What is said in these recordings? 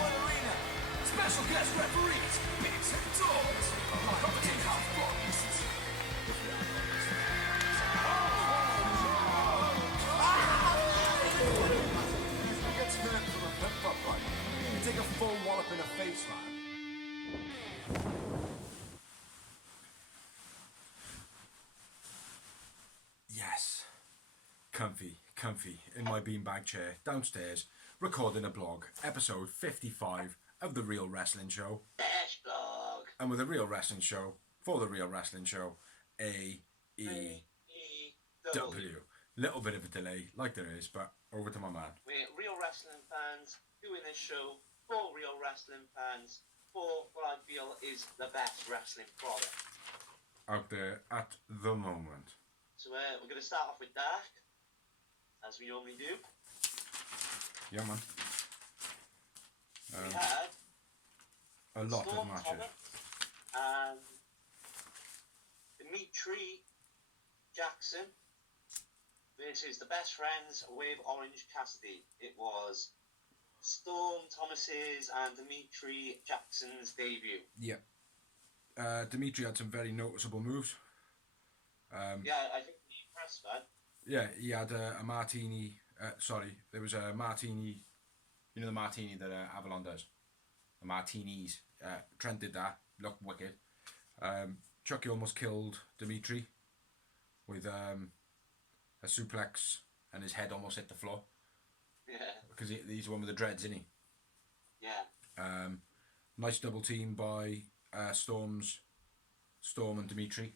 Arena. Special guest referees, bigs and dogs. Commenting half bodies. You get turned from a pep up fight. You take a full wallop in the face, man. Yes. Comfy in my beanbag chair downstairs, recording a blog, episode 55 of The Real Wrestling Show. Dash blog. And with a real wrestling show, for The Real Wrestling Show, AEW. Little bit of a delay, like there is, but over to my man. We're real wrestling fans doing this show for real wrestling fans for what I feel is the best wrestling product Out there at the moment. So we're going to start off with Dark, as we normally do. Yeah, man. We had a lot Storm of matches. Thomas and Dimitri Jackson versus the Best Friends with Orange Cassidy. It was Storm Thomas's and Dimitri Jackson's debut. Yeah. Dimitri had some very noticeable moves. Yeah, I think he impressed, man. Yeah, he had a martini. There was a martini. You know the martini that Avalon does? The martinis. Trent did that. Looked wicked. Chucky almost killed Dimitri with a suplex and his head almost hit the floor. Yeah. Because he's the one with the dreads, isn't he? Yeah. Nice double team by Storm and Dimitri.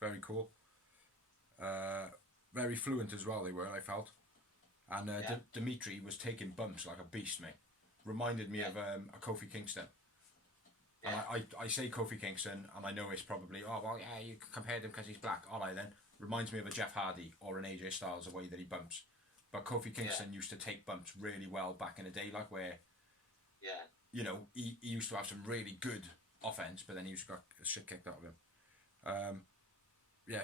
Very cool. Very fluent as well they were, I felt. And Dimitri was taking bumps like a beast, mate. Reminded me of a Kofi Kingston. Yeah. And I say Kofi Kingston, and I know it's probably, oh, well, yeah, you compared him because he's black. All right, then. Reminds me of a Jeff Hardy or an AJ Styles, the way that he bumps. But Kofi Kingston used to take bumps really well back in the day, like where, you know, he used to have some really good offense, but then he used to get shit kicked out of him.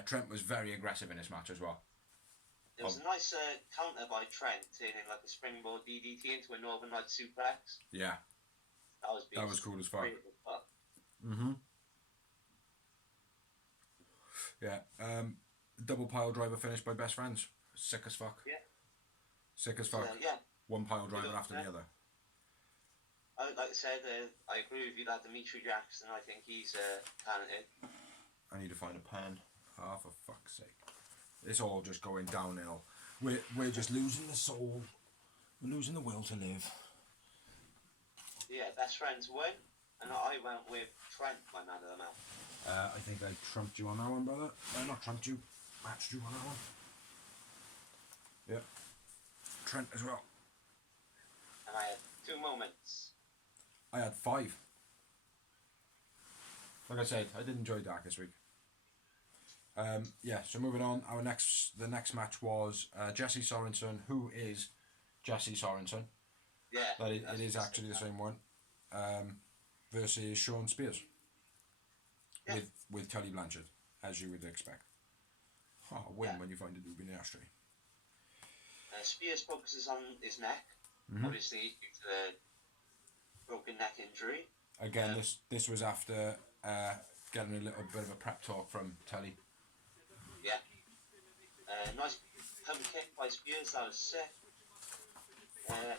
Trent was very aggressive in this match as well. There was a nice counter by Trent, turning like a springboard DDT into a Northern Light suplex. Yeah. That was cool as fuck. Mm-hmm. Yeah. Double pile driver finish by Best Friends. Sick as fuck. Yeah. Sick as fuck. Yeah. One pile driver after the other. Like I said, I agree with you that Dimitri Jackson, I think he's talented. I need to find a pen. Oh, for fuck's sake. It's all just going downhill. We're just losing the soul. We're losing the will to live. Yeah, Best Friends win, and I went with Trent, my man of the match. I think I trumped you on that one, brother. Not trumped you. Matched you on that one. Yep. Trent as well. And I had 2 moments. I had 5. Like I said, I did enjoy Dark this week. So moving on, the next match was Jesse Sorensen, who is Jesse Sorensen. Yeah. But it is actually the same one. Versus Sean Spears. Yeah. With Tully Blanchard, as you would expect. Oh, win when you find a doob in the ashtray. Spears focuses on his neck, obviously due to the broken neck injury. Again, this was after getting a little bit of a prep talk from Tully. Yeah. Nice pump kick by Spears, that was sick.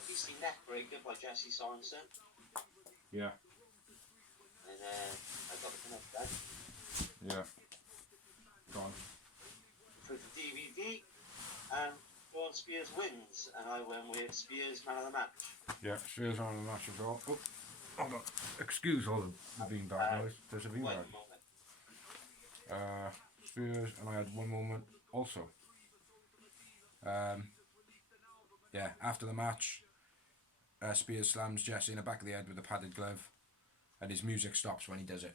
Beastly neck breaker by Jesse Sorensen. Yeah. And I got the connect then. Yeah. Go on. For the DVD, and Sean Spears wins, and I went with Spears man of the match. Yeah, Spears man of the match as well. Oh, hold on. Excuse all the beanbag noise. There's a beanbag. Spears, and I had one moment also. After the match, Spears slams Jesse in the back of the head with a padded glove, and his music stops when he does it.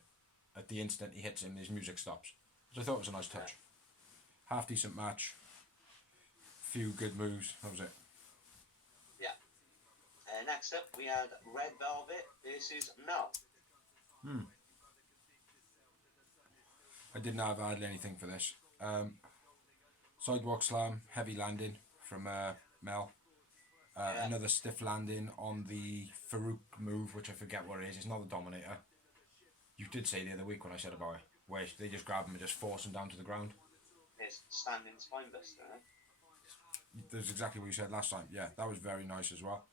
At the instant he hits him, his music stops. So I thought it was a nice touch. Half decent match. Few good moves. That was it. Yeah. Next up, we had Red Velvet versus Mel. I didn't have hardly anything for this. Sidewalk slam, heavy landing from Mel. Another stiff landing on the Farouk move, which I forget what it is. It's not the Dominator. You did say the other week when I said about it, where they just grab him and just force him down to the ground. It's standing spine buster, right? That's exactly what you said last time. Yeah, that was very nice as well.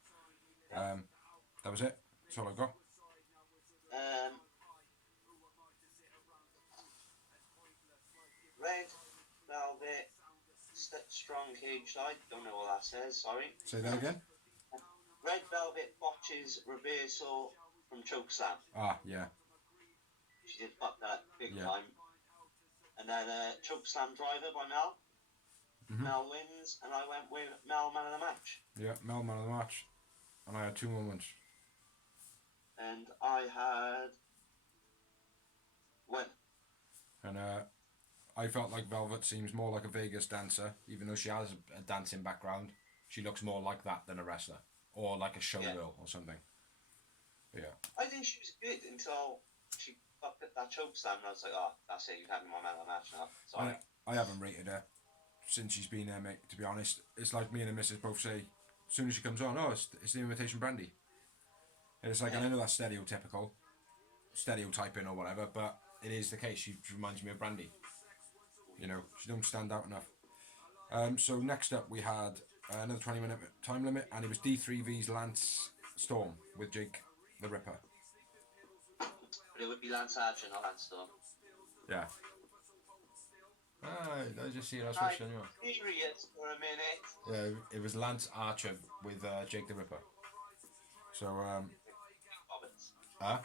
Yeah. That was it. That's all I got. Red Velvet strong cage side. Don't know what that says. Sorry. Say that again. Red Velvet botches reversal from chokeslam. Ah, yeah. She did fuck that big Yeah. time. And then chokeslam driver by Mel. Mm-hmm. Mel wins, and I went with Mel man of the match. Yeah, Mel man of the match. And I had 2 moments. And I had win. And I felt like Velvet seems more like a Vegas dancer, even though she has a dancing background. She looks more like that than a wrestler, or like a showgirl or something. But yeah. I think she was good until she fucked up that chokeslam, and I was like, oh, that's it, you've had me my man of the match now. Sorry. I haven't rated her since she's been there, mate, to be honest. It's like me and the missus both say, as soon as she comes on, oh, it's the Imitation Brandy. And it's like, and I know that's stereotyping or whatever, but it is the case. She reminds me of Brandy. You know, she don't stand out enough. So next up we had another 20-minute time limit, and it was D3V's Lance Storm with Jake the Ripper. But it would be Lance Archer, not Lance Storm. Yeah. I just see it. I was switching anyway. Furious for a minute. Yeah, it was Lance Archer with Jake the Ripper. So, Roberts. Huh?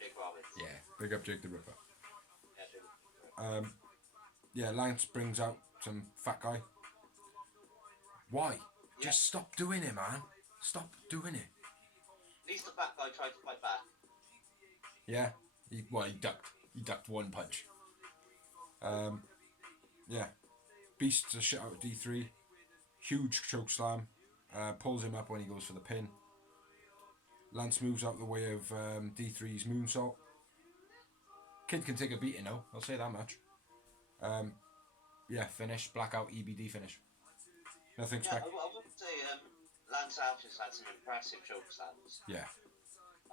Jake Roberts. Yeah, big up Jake the Ripper. Yeah, Yeah, Lance brings out some fat guy. Why? Yeah. Just stop doing it, man. Stop doing it. At least the fat guy tried to fight back. Yeah. He ducked. He ducked one punch. Yeah. Beats the shit out of D3. Huge choke slam. Pulls him up when he goes for the pin. Lance moves out the way of D3's moonsault. Kid can take a beating though, I'll say that much. Yeah, finish. Blackout EBD finish. Nothing Yeah, I would say Lance Archer's had some impressive choke slams. Yeah.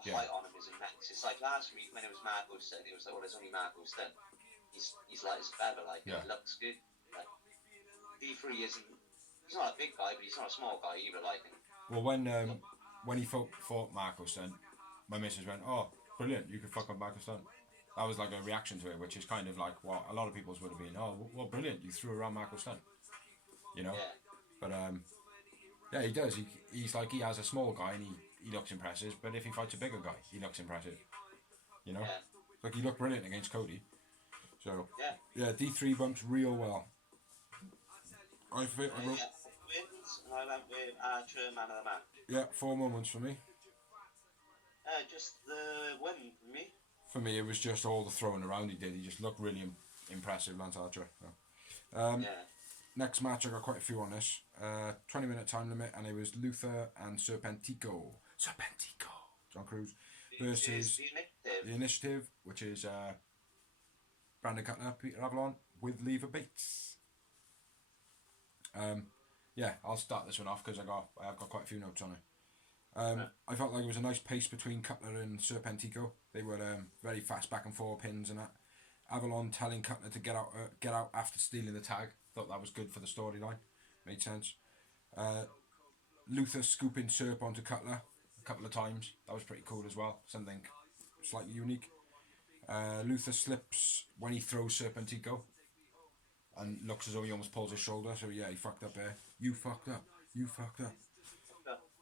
The height on him is immense. It's like last week when it was Marco's turn, it was like, well, there's only Marco's turn. He's light as a feather, like, Yeah. He looks good. Like, D3 isn't, he's not a big guy, but he's not a small guy either, like. Well, when he fought Marco Stunt, my missus went, oh, brilliant, you could fuck up Marco Stunt. That was like a reaction to it, which is kind of like what a lot of people's would have been. Oh, well, brilliant, you threw around Marco Stunt. You know? Yeah. But, yeah, he does. He's like, he has a small guy and he looks impressive, but if he fights a bigger guy, he looks impressive. You know? Yeah. Like, he looked brilliant against Cody. So, Yeah. yeah, D3 bumps real well. I wrote, Wins, and I went with Archer, man of the match. yeah, 4 moments for me. Just the win for me. For me, it was just all the throwing around he did. He just looked really impressive, Lance Archer. So. Yeah. Next match, I got quite a few on this. 20-minute time limit, and it was Luther and Serpentico. John Cruz. Versus the Initiative, which is Brandon Cutler, Peter Avalon, with Lever Bates. Yeah, I'll start this one off because I've got quite a few notes on it. I felt like it was a nice pace between Cutler and Serpentico. They were very fast back and forth pins and that. Avalon telling Cutler to get out after stealing the tag. Thought that was good for the storyline. Made sense. Luther scooping Serp onto Cutler a couple of times. That was pretty cool as well. Something slightly unique. Luther slips when he throws Serpentico and looks as though he almost pulls his shoulder. So yeah, he fucked up there. You fucked up. You fucked up.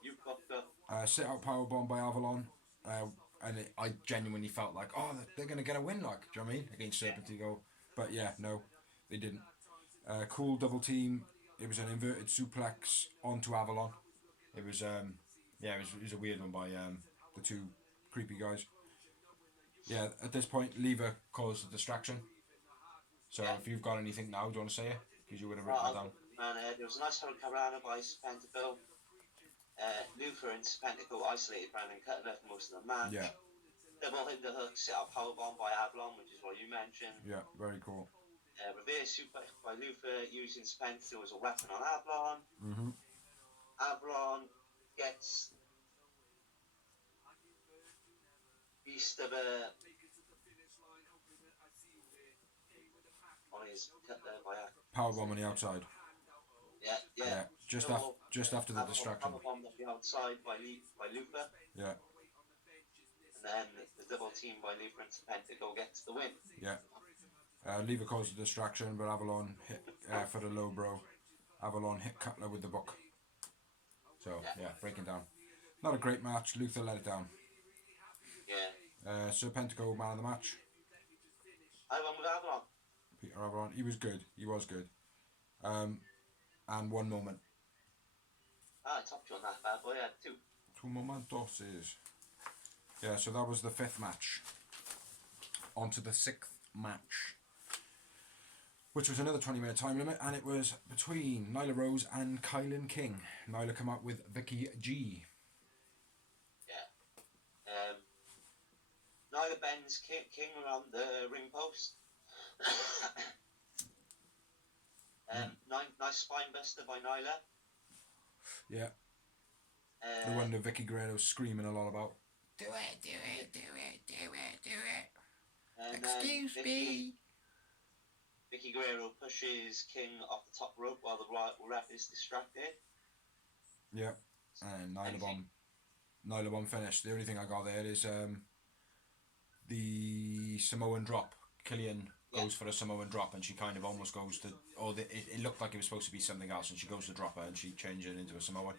You fucked up. Sit out powerbomb by Avalon. I genuinely felt like, oh, they're going to get a win, like, do you know what I mean? Against Serpentico. But yeah, no, they didn't. Cool double team. It was an inverted suplex onto Avalon. It was, yeah, it was a weird one by the two creepy guys. Yeah, at this point, Lever caused a distraction. So if you've got anything now, do you want to say it? Because you would have written it down. Man, there was a nice hurricanrana by Serpentico. Luther and Serpentico isolated Brandon Cutler for most of the match. Yeah. Double hit the hook, set up powerbomb by Avalon, which is what you mentioned. Yeah, very cool. Reverse suplex by Luther using Spencer as a weapon on Avalon. Mm-hmm. Avalon gets beast of a on his Powerbomb on the outside. Yeah. Just after the distraction. Powerbomb on the outside by Luther. Yeah. And then the double team by Luther and Pentacle gets the win. Yeah. Lever caused the distraction, but Avalon hit for the low blow. Avalon hit Cutler with the book. So, yeah, breaking down. Not a great match. Luther let it down. Yeah. Serpentico, man of the match. I went with Avalon. Peter Avalon. He was good. He was good. And one moment. I topped you on that bad boy. I had two. Two momentos is. Yeah, so that was the 5th match. On to the 6th match, which was another 20-minute time limit, and it was between Nyla Rose and Kylan King. Nyla come out with Vicky G. Yeah. Nyla bends King around the ring post. Nice spine buster by Nyla. Yeah. The one that Vicky Guerrero's screaming a lot about. Do it. And Excuse me. Vicky Guerrero pushes King off the top rope while the ref is distracted. Yeah. And Nyla Bomb finished. The only thing I got there is the Samoan drop. Killian goes for a Samoan drop, and she kind of almost goes to... it looked like it was supposed to be something else, and she goes to drop her, and she changes it into a Samoan.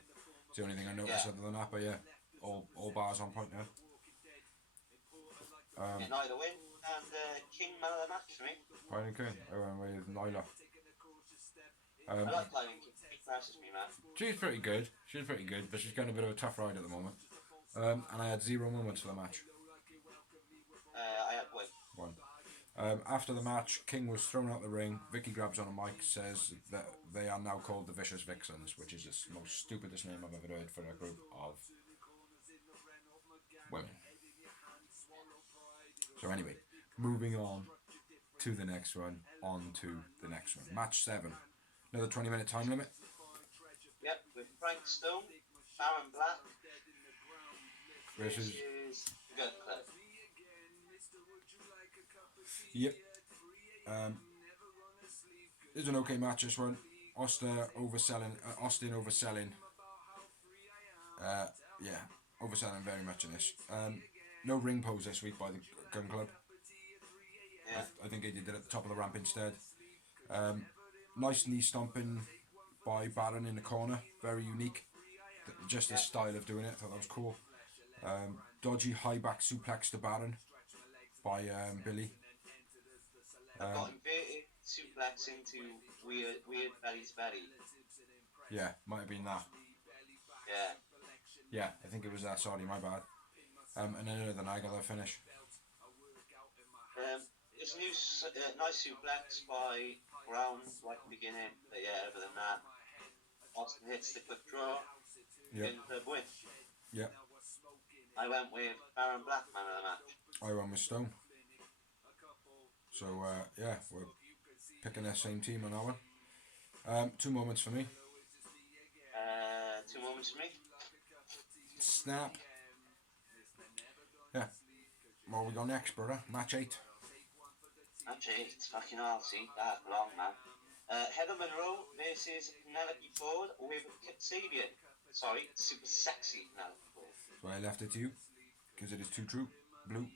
It's the only thing I noticed other than that, but yeah, all bars on point now. Nyla win, and King man of the match for me. Kylan King, I went with Nyla. I like Kylan King. He impresses me, man. She's pretty good, but she's got a bit of a tough ride at the moment. And I had 0 moments for the match. I had one. After the match, King was thrown out the ring. Vicky grabs on a mic, says that they are now called the Vicious Vixens, which is the most stupidest name I've ever heard for a group of women. So anyway, moving on to the next one. Match 7. Another 20-minute time limit. Yep, with Frank Stone, Baron Black versus Gun Club. Yep. It's an okay match, this one. Austin overselling. Overselling very much in this. No ring pose this week by the Gun Club. Yeah. I think they did it at the top of the ramp instead. Nice knee stomping by Baron in the corner. Very unique. Just his style of doing it. I thought that was cool. Dodgy high back suplex to Baron by Billy. Got inverted suplex into weird belly to belly. Yeah, might have been that. Yeah, I think it was that. Sorry, my bad. And then I got that finish. It's a new nice suplex by Brown right at the beginning, but yeah, other than that, Austin hits the quick draw. Yep. Win. Yep. I went with Baron Black, man of the match. I went with Stone. So yeah, we're picking the same team on that one. 2 moments for me. 2 moments for me. Snap. Yeah. What we got next, brother? Match 8. Match 8. Fucking hell, see, that's long, man. Heather Monroe versus Penelope Ford with Kip Sabian. Sorry, super sexy Penelope Ford. So I left it to you because it is too true. Blue.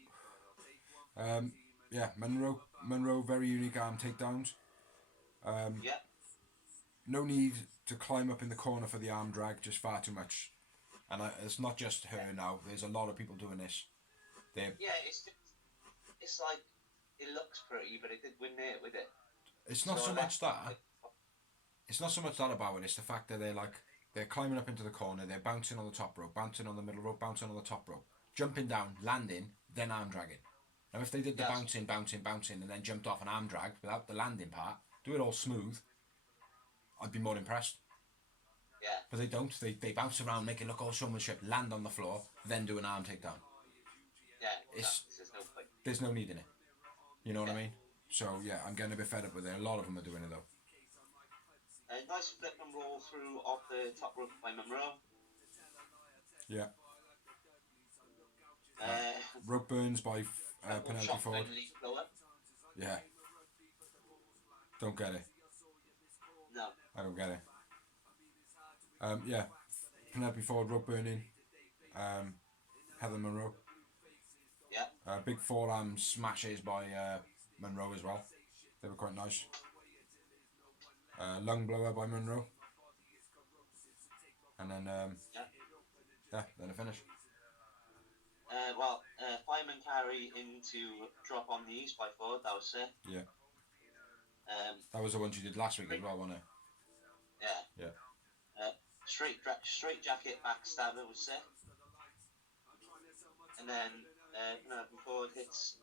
Yeah, Monroe, very unique arm takedowns. Yeah. No need to climb up in the corner for the arm drag, just far too much. And it's not just her now. There's a lot of people doing this. Yeah, it's like it looks pretty, but it did win there with it. It's not so much that. It's not so much that about it. It's the fact that they're climbing up into the corner. They're bouncing on the top rope, bouncing on the middle rope, bouncing on the top rope, jumping down, landing, then arm dragging. Now, if they did the bouncing, and then jumped off an arm drag without the landing part, do it all smooth, I'd be more impressed. Yeah. But they don't. They bounce around, make it look all showmanship, land on the floor, then do an arm takedown. Yeah. There's no point. There's no need in it. You know what I mean? So yeah, I'm getting a bit fed up with it. A lot of them are doing it though. A nice flip and roll through off the top rope by Monroe. Yeah. Uh, Rope burns by Penelope shotgun Ford. leaf blower. Yeah. Don't get it. No. I don't get it. Yeah. Penelope Ford rope burning. Heather Monroe. Yeah. Big forearm smashes by Monroe as well. They were quite nice. Lung blower by Monroe. And then then a finish. Fireman carry into drop on knees by Ford. That was it. Yeah. That was the one she did last week as well, wasn't it? Yeah. Yeah. Straight jacket backstabber was sick. And then Penelope Ford hits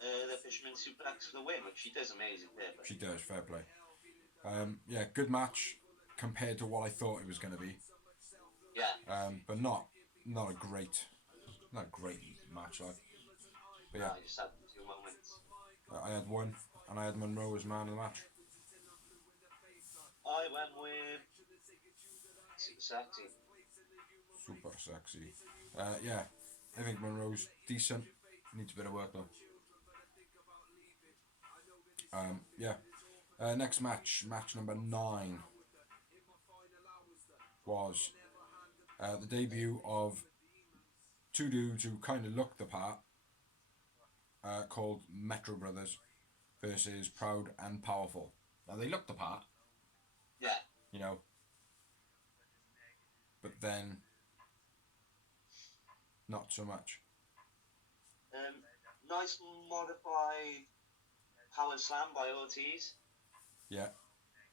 the fisherman suplex for the win, which she does amazing there. She does, fair play. Yeah, good match compared to what I thought it was going to be. Yeah. But not a great match, like. But yeah, I just had 2 moments. I had one, and I had Monroe as man of the match. I went with Super Sexy. Super sexy. Yeah, I think Monroe's decent. Needs a bit of work though. Yeah. Next match number 9, was the debut of 2 dudes who kind of looked the part, called Metro Brothers versus Proud and Powerful. Now they looked the part, Yeah. you know, but then not so much. Nice modified power slam by Ortiz. Yeah.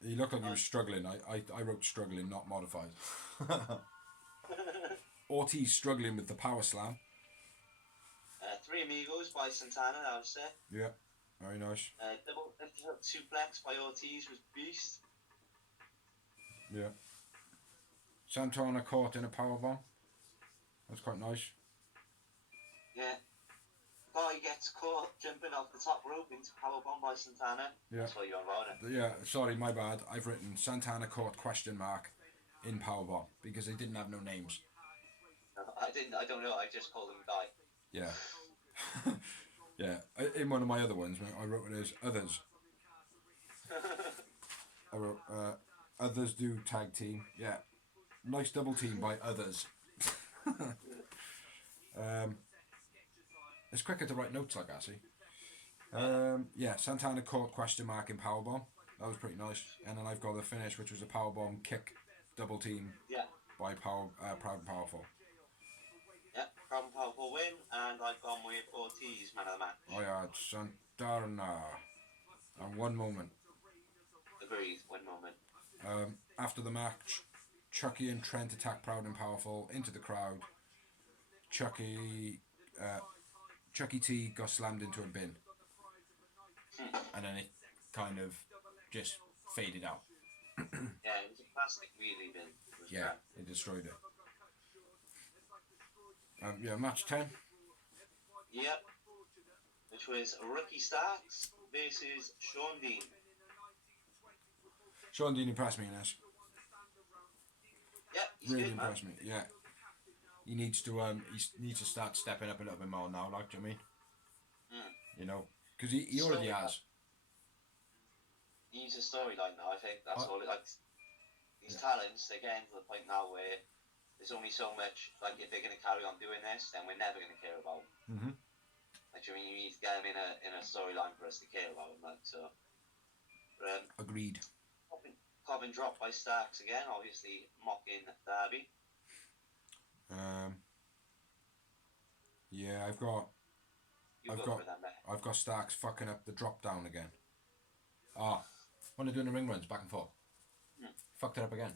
He looked like he was struggling. I wrote struggling, not modified. Ortiz struggling with the power slam. Three Amigos by Santana, that was it. Yeah, very nice. Double suplex by Ortiz was beast. Yeah. Santana caught in a powerbomb. That's quite nice. Yeah. Guy gets caught jumping off the top rope into powerbomb by Santana. Yeah. That's what you're on about it. Yeah, sorry, my bad. I've written Santana caught ? In powerbomb because they didn't have no names. No, I don't know. I just called him Guy. Yeah. Yeah. In one of my other ones, I wrote it as others. I wrote others do tag team. Yeah. Nice double team by others. It's quicker to write notes like that, see. Yeah, Santana caught ? In powerbomb. That was pretty nice. And then I've got the finish, which was a powerbomb kick double team. Yeah. By Proud and Powerful. Yeah, Proud and Powerful win, and I've gone with Ortiz, man of the match. I had Santana. And one moment. Agreed, 1 moment. After the match, Chucky and Trent attack Proud and Powerful into the crowd. Chucky T got slammed into a bin. And then it kind of just faded out. Yeah, it was a plastic wheelie bin. Yeah, it destroyed it. Yeah, match 10. Yep. Which was Ricky Starks versus Sean Dean. Sean Dean impressed me in this. Yeah, he's Really good, man. impressed me. Yeah. He needs to start stepping up a little bit more now, like, do you know what I mean? You know, because he already has. He needs a storyline now, I think. That's all. Like, these talents, they're getting to the point now where there's only so much. Like, if they're going to carry on doing this, then we're never going to care about them. Mm-hmm. Like, I mean, you need to get them in a storyline for us to care about them. Like, so. Agreed. Cobbin dropped by Starks again, obviously mocking Darby. Yeah, I've got Starks fucking up the drop down again. When they're doing the ring runs back and forth. Fucked it up again.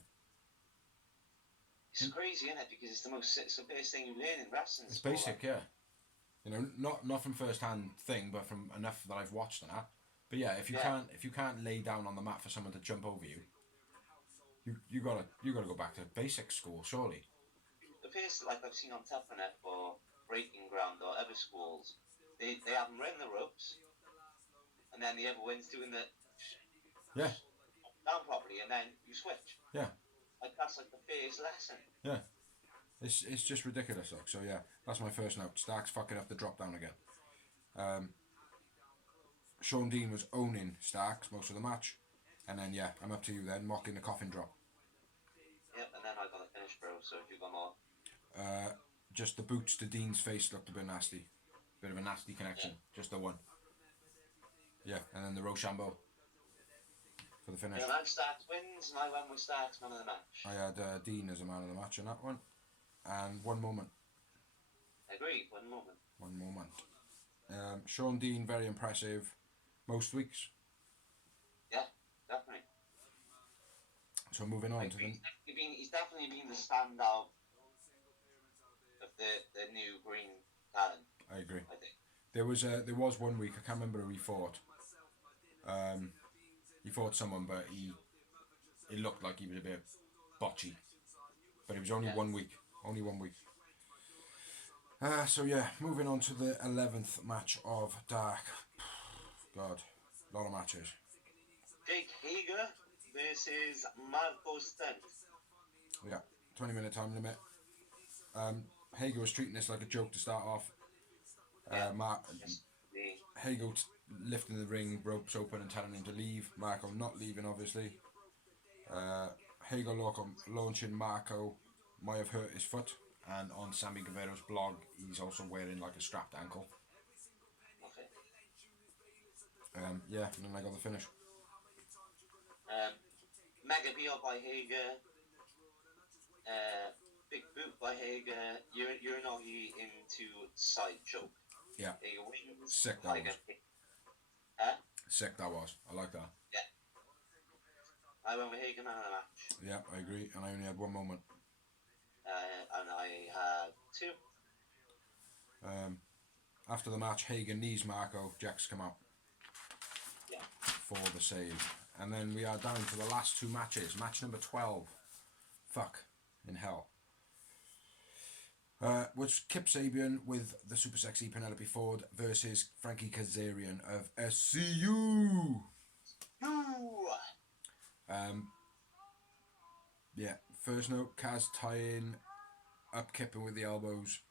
It's crazy, isn't it? Because it's the best thing you learn in wrestling. It's basic, yeah. You know, not from first hand thing, but from enough that I've watched and that. But yeah, if you can't lay down on the mat for someone to jump over you, you gotta go back to basic school, surely. The place like I've seen on Toughanet or Breaking Ground or other schools, they have them running the ropes, and then the other one's doing the Yeah. down properly, and then you switch. Yeah. Like that's like the first lesson. Yeah. It's just ridiculous, like. So yeah, that's my first note. Stark's fucking up the drop down again. Sean Dean was owning Starks most of the match, and then yeah, I'm up to you then, mocking the coffin drop. Yep, and then I got a finish, bro. So if you got more, Just the boots to Dean's face looked a bit nasty, bit of a nasty connection. Yeah. Just the one. Yeah, and then the Rochambeau for the finish. yeah, man, Starks wins, and I went with Starks man of the match. I had Dean as a man of the match in that one, and one moment. Agreed. One moment. One moment. Sean Dean, very impressive most weeks. Yeah, definitely. So moving on to the... He's definitely been the standout of the new green talent. I agree. I think. There was 1 week, I can't remember who he fought. He fought someone, but it looked like he was a bit botchy. But it was only 1 week. Only 1 week. So yeah, moving on to the 11th match of Dark. God, a lot of matches. Jake Hager versus Marco Stunt. Yeah, 20-minute time limit. Hager was treating this like a joke to start off. Hager lifting the ring ropes open and telling him to leave. Marco not leaving, obviously. Hager launching Marco might have hurt his foot, and on Sammy Guevara's blog he's also wearing like a strapped ankle. Okay. Yeah, and then I got the finish. Mega Beal by Hager. Big boot by Hager. Uranagi into side choke. Yeah. Hager wins. Sick that was. Huh? Sick that was. I like that. Yeah. I went with Hager man of the match. Yeah, I agree. And I only had one moment. And I had two. After the match, Hager knees Marco. Jax come out. Yeah. For the save. And then we are down to the last two matches. Match number 12. Fuck in hell. Was Kip Sabian with the super sexy Penelope Ford versus Frankie Kazarian of SCU. Yeah, first note, Kaz tying up Kip with the elbows.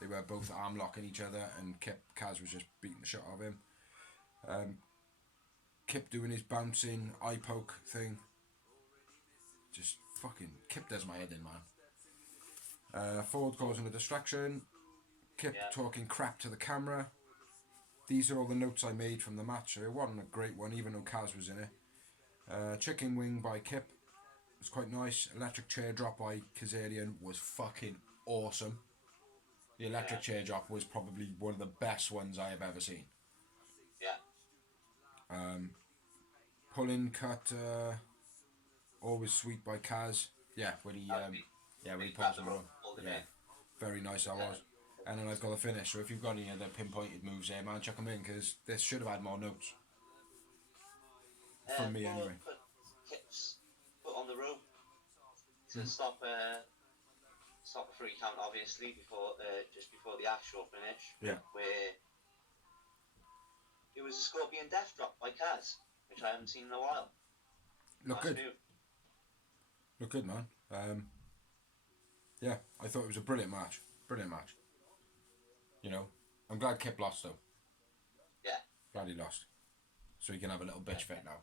They were both arm locking each other, and Kaz was just beating the shit out of him. Kip doing his bouncing eye poke thing. Just fucking Kip does my head in, man. Ford causing a distraction. Kip talking crap to the camera. These are all the notes I made from the match. It wasn't a great one, even though Kaz was in it. Chicken wing by Kip was quite nice. Electric chair drop by Kazarian was fucking awesome. The electric chair drop was probably one of the best ones I have ever seen. Yeah. Pulling cut, always sweet by Kaz. Yeah, when he pulls him on. Yeah, very nice that was. And then I've got the finish. So if you've got any other pinpointed moves there, man, chuck them in, because this should have had more notes. From me anyway. Put Kip's foot on the rope to stop a 3 count, obviously, just before the actual finish. Yeah. Where it was a Scorpion Death Drop by Kaz, which I haven't seen in a while. Look good. Look good, man. Yeah, I thought it was a brilliant match. Brilliant match. You know, I'm glad Kip lost though. Yeah. Glad he lost. So he can have a little bitch fit now.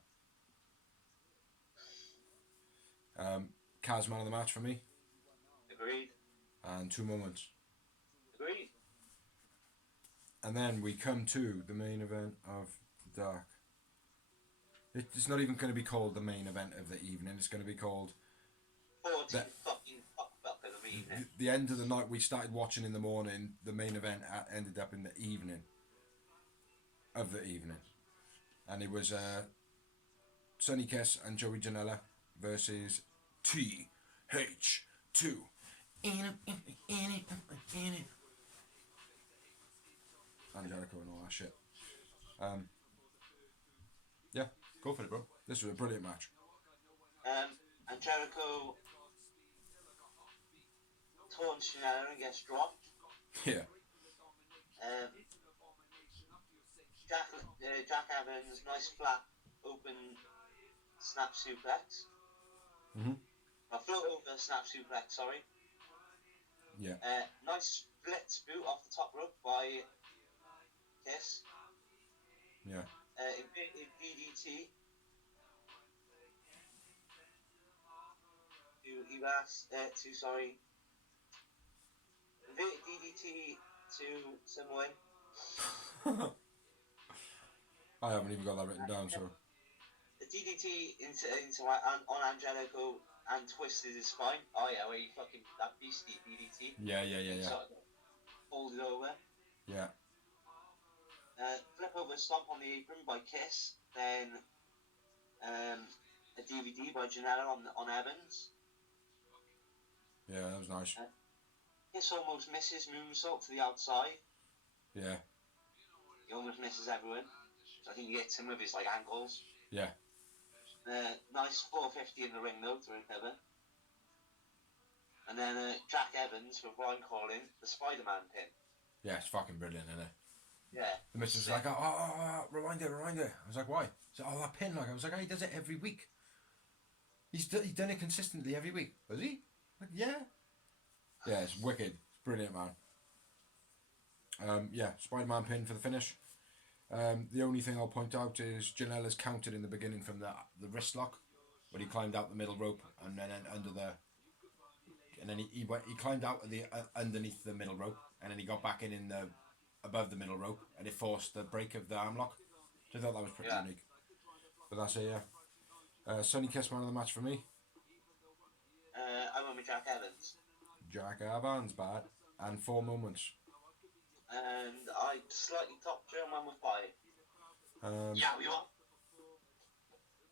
Kaz man of the match for me. Agreed. And 2 moments. Agreed. And then we come to the main event of Dark. It's not even going to be called the main event of the evening. It's going to be called... 40 fucking fuck of the evening. The end of the night we started watching in the morning. The main event ended up in the evening. Of the evening. And it was Sonny Kiss and Joey Janela versus TH2. And Jericho and all that shit. Yeah, go for it, bro. This was a brilliant match. And Jericho taunts Janela and gets dropped. Yeah. Jack Evans, nice flat, open snap suplex. Mm-hmm. Float over snap suplex, sorry. Yeah. Nice split boot off the top rope by Kiss. Yeah. Inverted DDT Inverted DDT to Samoan. I haven't even got that written down, so. The DDT on Angelico and twisted his spine. Oh yeah, where he fucking that beastie DDT. Yeah. Sort of folded over. Yeah. Flip over stomp on the apron by Kiss. Then a DVD by Janela on Evans. Yeah, that was nice. Kiss almost misses moonsault to the outside. Yeah. He almost misses everyone. So I think he hits him with his like ankles. Yeah. Nice 450 in the ring though to recover. And then Jack Evans with Ryan calling the Spider-Man pin. Yeah, it's fucking brilliant, isn't it? Yeah. The missus was like, oh, rewind it. I was like, why? So, that pin, like, I was like, he does it every week. He's done it consistently every week. Has he? Like, yeah. Yeah, it's wicked. It's brilliant, man. Yeah, Spider-Man pin for the finish. The only thing I'll point out is Janela's counted in the beginning from the wrist lock when he climbed out the middle rope and then under the, and then he climbed out of the underneath the middle rope and then he got back in the above the middle rope and it forced the break of the arm lock. So I thought that was pretty unique. But that's it, yeah. Sonny Kiss, man of the match for me. I went with Jack Evans. Jack Evans, bad. And 4 moments. And I slightly topped Joe Man with 5. Yeah, we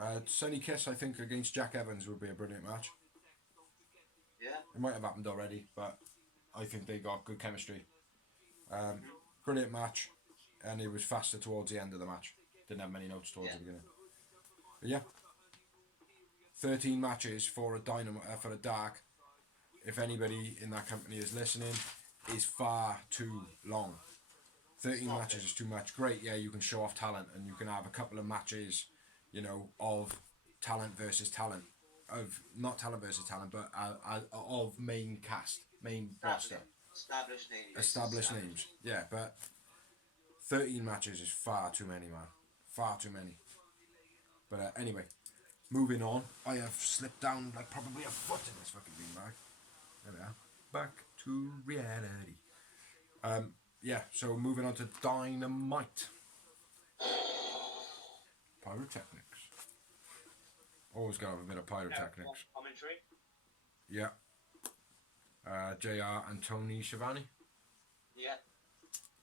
are. Sonny Kiss, I think, against Jack Evans would be a brilliant match. Yeah. It might have happened already, but I think they got good chemistry. Brilliant match, and it was faster towards the end of the match. Didn't have many notes towards the beginning. But yeah, 13 matches for a for a Dark. If anybody in that company is listening, is far too long. 13 matches is too much. Great, yeah, you can show off talent, and you can have a couple of matches, you know, of talent versus talent, of not talent versus talent, but of main cast, main roster. Established names. Yeah, but 13 matches is far too many, man. Far too many. But anyway, moving on. I have slipped down like probably a foot in this fucking beanbag. There we are. Back to reality. Yeah, so moving on to Dynamite. Pyrotechnics. Always gotta have a bit of pyrotechnics. Commentary. Yeah. JR and Tony Schiavone. Yeah.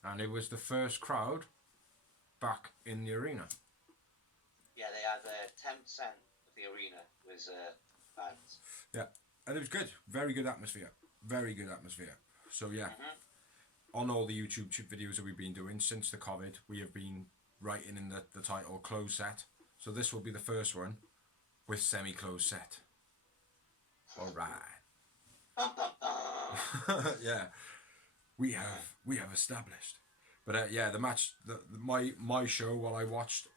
And it was the first crowd back in the arena. Yeah, they had 10% of the arena was fans. Yeah, and it was good. Very good atmosphere. Very good atmosphere. So yeah, on all the YouTube videos that we've been doing since the COVID, we have been writing in the title closed set. So this will be the first one with semi-closed set. All right. Yeah, we have established. But yeah, the match, my show while I watched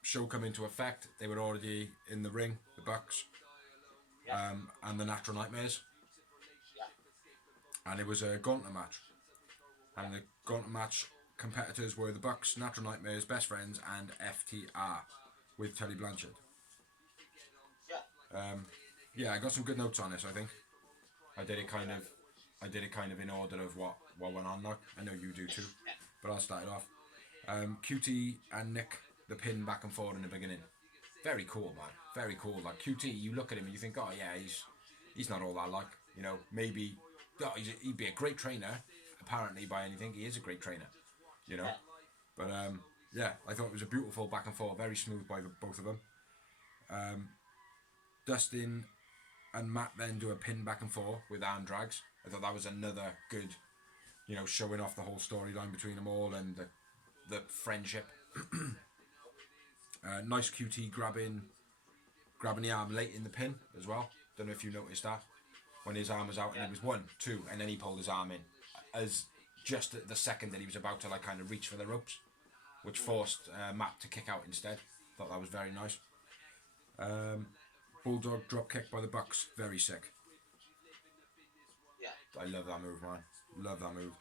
show come into effect, they were already in the ring, the Bucks, and the Natural Nightmares. And it was a gauntlet match. And the gauntlet match competitors were the Bucks, Natural Nightmares, Best Friends, and FTR with Tully Blanchard. Yeah, I got some good notes on this. I think I did it kind of in order of what went on. Like I know you do too, but I'll start it off. QT and Nick, the pin back and forth in the beginning. Very cool, man. Very cool. Like QT, you look at him and you think, oh yeah, he's not all that like. You know, maybe he'd be a great trainer. Apparently, by anything, he is a great trainer. You know, but yeah, I thought it was a beautiful back and forth, very smooth by both of them. Dustin and Matt then do a pin back and forth with arm drags. I thought that was another good, you know, showing off the whole storyline between them all and the friendship. Nice QT grabbing the arm late in the pin as well. Don't know if you noticed that. When his arm was out and it was 1, 2, and then he pulled his arm in. As just at the second that he was about to like kind of reach for the ropes. which forced Matt to kick out instead. Thought that was very nice. Bulldog drop kick by the Bucks, very sick. Yeah. I love that move, man. Love that move.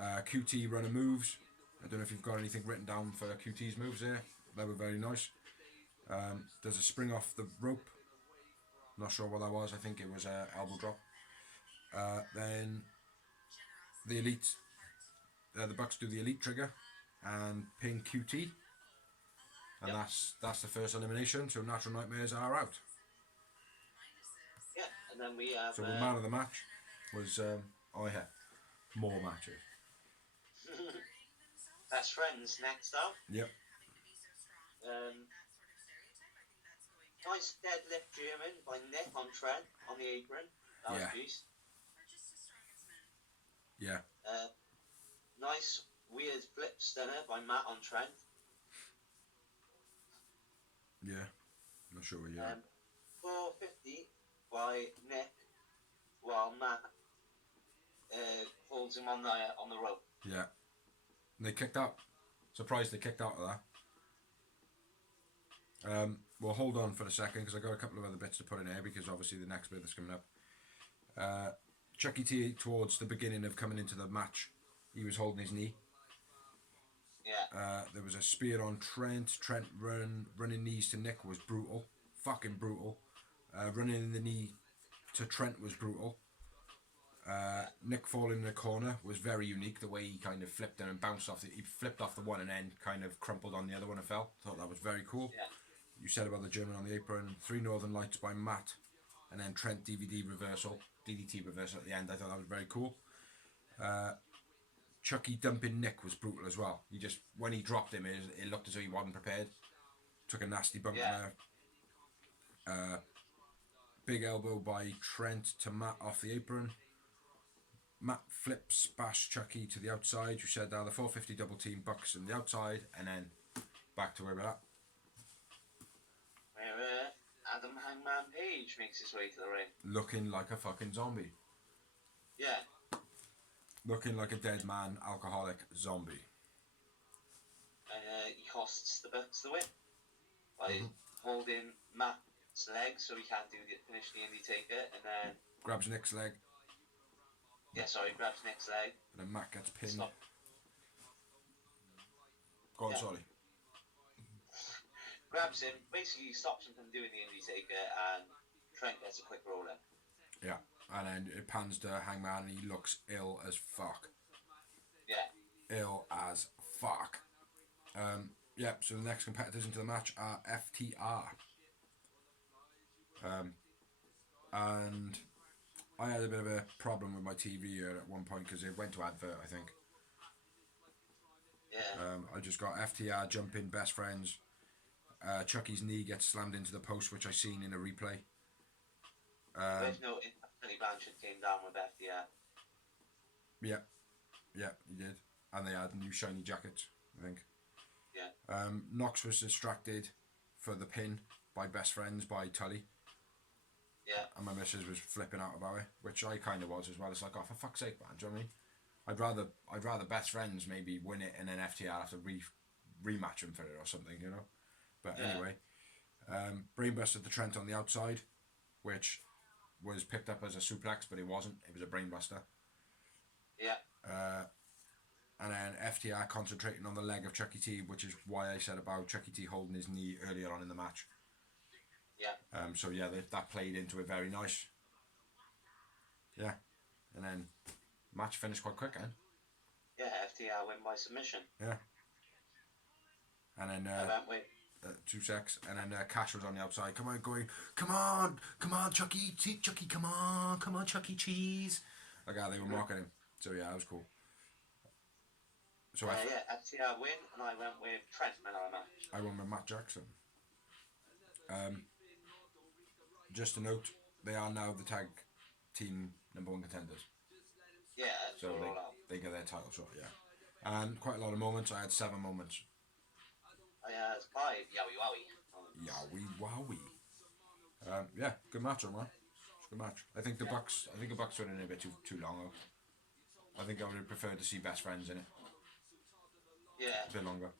QT runner moves. I don't know if you've got anything written down for QT's moves there. They were very nice. There's a spring off the rope. Not sure what that was. I think it was an elbow drop. Then the Elite, the Bucks do the Elite trigger and pin QT. And that's the first elimination. So Natural Nightmares are out. Yeah, and then we have... So the man of the match was... more matches. Best Friends next up. Yep. Nice deadlift German by Nick on Trent on the apron. That was beast. Yeah. Nice weird flip stunner by Matt on Trent. Yeah. Not sure where you are. 450 by Nick while Matt holds him on the rope. Yeah. And they kicked out. Surprised they kicked out of that. We'll hold on for a second because I've got a couple of other bits to put in here because obviously the next bit that's coming up. Chucky T towards the beginning of coming into the match, he was holding his knee. Yeah. There was a spear on Trent. Trent running knees to Nick was brutal. Fucking brutal. Running in the knee to Trent was brutal. Nick falling in the corner was very unique. The way he kind of flipped and bounced off. He flipped off the one and then kind of crumpled on the other one and fell. Thought that was very cool. Yeah. You said about the German on the apron. 3 Northern Lights by Matt. And then Trent DDT reversal at the end. I thought that was very cool. Chucky dumping Nick was brutal as well. He just, when he dropped him, it looked as though he wasn't prepared. Took a nasty bump there. Big elbow by Trent to Matt off the apron. Matt flips, bash Chucky to the outside. You said the 450 double team Bucks on the outside, and then back to where we're at. Where Adam Hangman Page makes his way to the ring. Looking like a fucking zombie. Yeah. Looking like a dead man, alcoholic zombie. And he costs the Bucks the win by holding Matt's leg so he can't finish the Indie Taker, and then Grabs Nick's leg. Grabs Nick's leg. And then Matt gets pinned. Stop. Go on, Yeah. sorry. Grabs him, basically stops him from doing the Indie Taker, and Trent gets a quick roll in. Yeah. And then it pans to Hangman and he looks ill as fuck. Yeah. Ill as fuck. So the next competitors into the match are FTR. And I had a bit of a problem with my TV here at one point because it went to advert, I think. Yeah. I just got FTR jumping, best friends. Chucky's knee gets slammed into the post, which I seen in a replay. There's no Anthony Blanchard came down with FDR. Yeah, he did. And they had new shiny jackets, I think. Yeah. Knox was distracted for the pin by best friends by Tully. Yeah. And my missus was flipping out about it, which I kind of was as well. It's like, oh, for fuck's sake, man, do you know what I mean? I'd rather best friends maybe win it and then FTR have to rematch them for it or something, you know? But anyway, brainbuster to Trent on the outside, which was picked up as a suplex, but it wasn't. It was a brainbuster. Yeah. And then FTR concentrating on the leg of Chucky T, which is why I said about Chucky T holding his knee earlier on in the match. Yeah. So yeah, that played into it very nice. Yeah. And then match finished quite quick, eh? Yeah, FTR win by submission. Yeah. And then I went with 2 secs, and then Cash was on the outside. Come on, Chucky, come on, Chucky Cheese. Like how they were mocking him. So yeah, that was cool. So FTR win, and I went with Trent in our match. I went with Matt Jackson. Just a note, they are now the tag team #1 contenders. Yeah, so they get their title shot, yeah. And quite a lot of moments. I had 7 moments. I had 5 yowie wowie. Yeah, good match, man. It's a good match. I think the Bucks were in it a bit too long though. I think I would have preferred to see best friends in it. Yeah. A bit longer.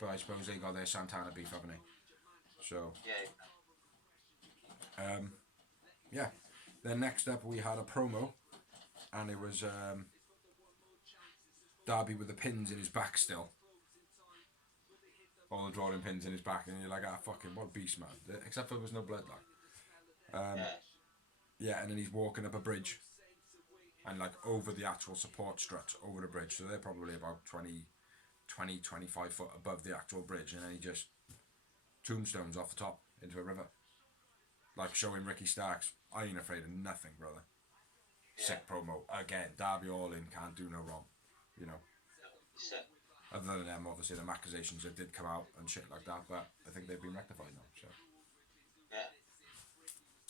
but I suppose they got their Santana beef, haven't they? So Yeah. yeah. Then next up we had a promo, and it was Darby with the pins in his back still. All the drawing pins in his back, and you're like, ah, fucking what a beast, man. Except for there was no blood, like. Yeah, and then he's walking up a bridge, and like over the actual support strut over the bridge, so they're probably about 25 foot above the actual bridge, and then he just tombstones off the top into a river, like showing Ricky Starks, I ain't afraid of nothing, brother. Sick promo again. Darby all in, can't do no wrong, you know. Other than them, obviously the accusations that did come out and shit like that, but I think they've been rectified now. So Yeah.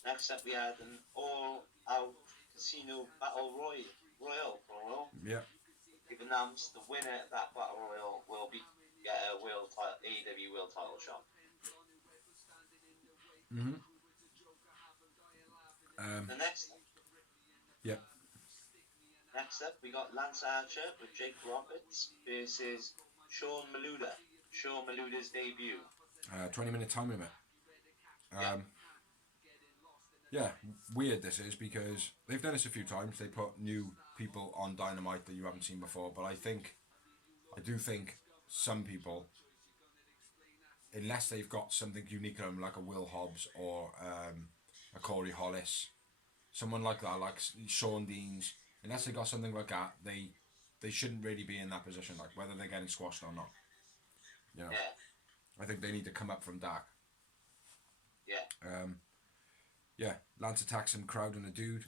Next up, we had an all-out casino battle royal promo. yeah. We've announced the winner of that battle royal will be get a AEW World Title shot. The next up. Yep. Next up, we got Lance Archer with Jake Roberts versus Sean Maluda. Sean Maluda's debut. 20-minute time limit. Yeah, weird this is because they've done this a few times. They put new people on Dynamite that you haven't seen before, but I do think some people, unless they've got something unique on them, like a Will Hobbs or a Corey Hollis, someone like that, like Sean Deans, unless they got something like that, they shouldn't really be in that position, like whether they're getting squashed or not. You know, I think they need to come up from Dark. Yeah. Yeah, Lance attacks him, crowd and a dude.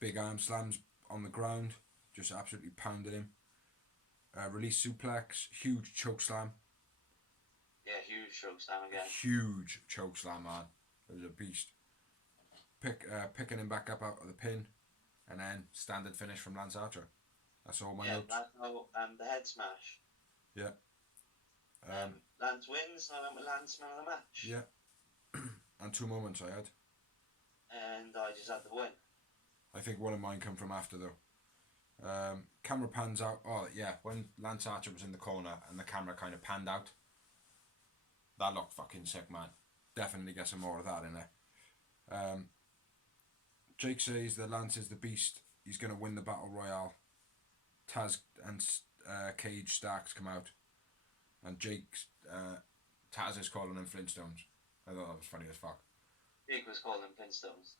Big arm slams on the ground, just absolutely pounded him. Release suplex, huge choke slam. Yeah, huge choke slam again. Huge choke slam, man. It was a beast. Picking him back up out of the pin, and then standard finish from Lance Archer. That's all my notes. And the head smash. Yeah. Lance wins, and I went with Lance man of the match. Yeah. And 2 moments I had. And I just had the win. I think one of mine come from after though. Camera pans out. Oh yeah, when Lance Archer was in the corner and the camera kind of panned out. That looked fucking sick, man. Definitely get some more of that in there. Jake says that Lance is the beast. He's going to win the Battle Royale. Taz and Cage Starks come out. And Taz is calling them Flintstones. I thought that was funny as fuck. Jake was calling them Flintstones.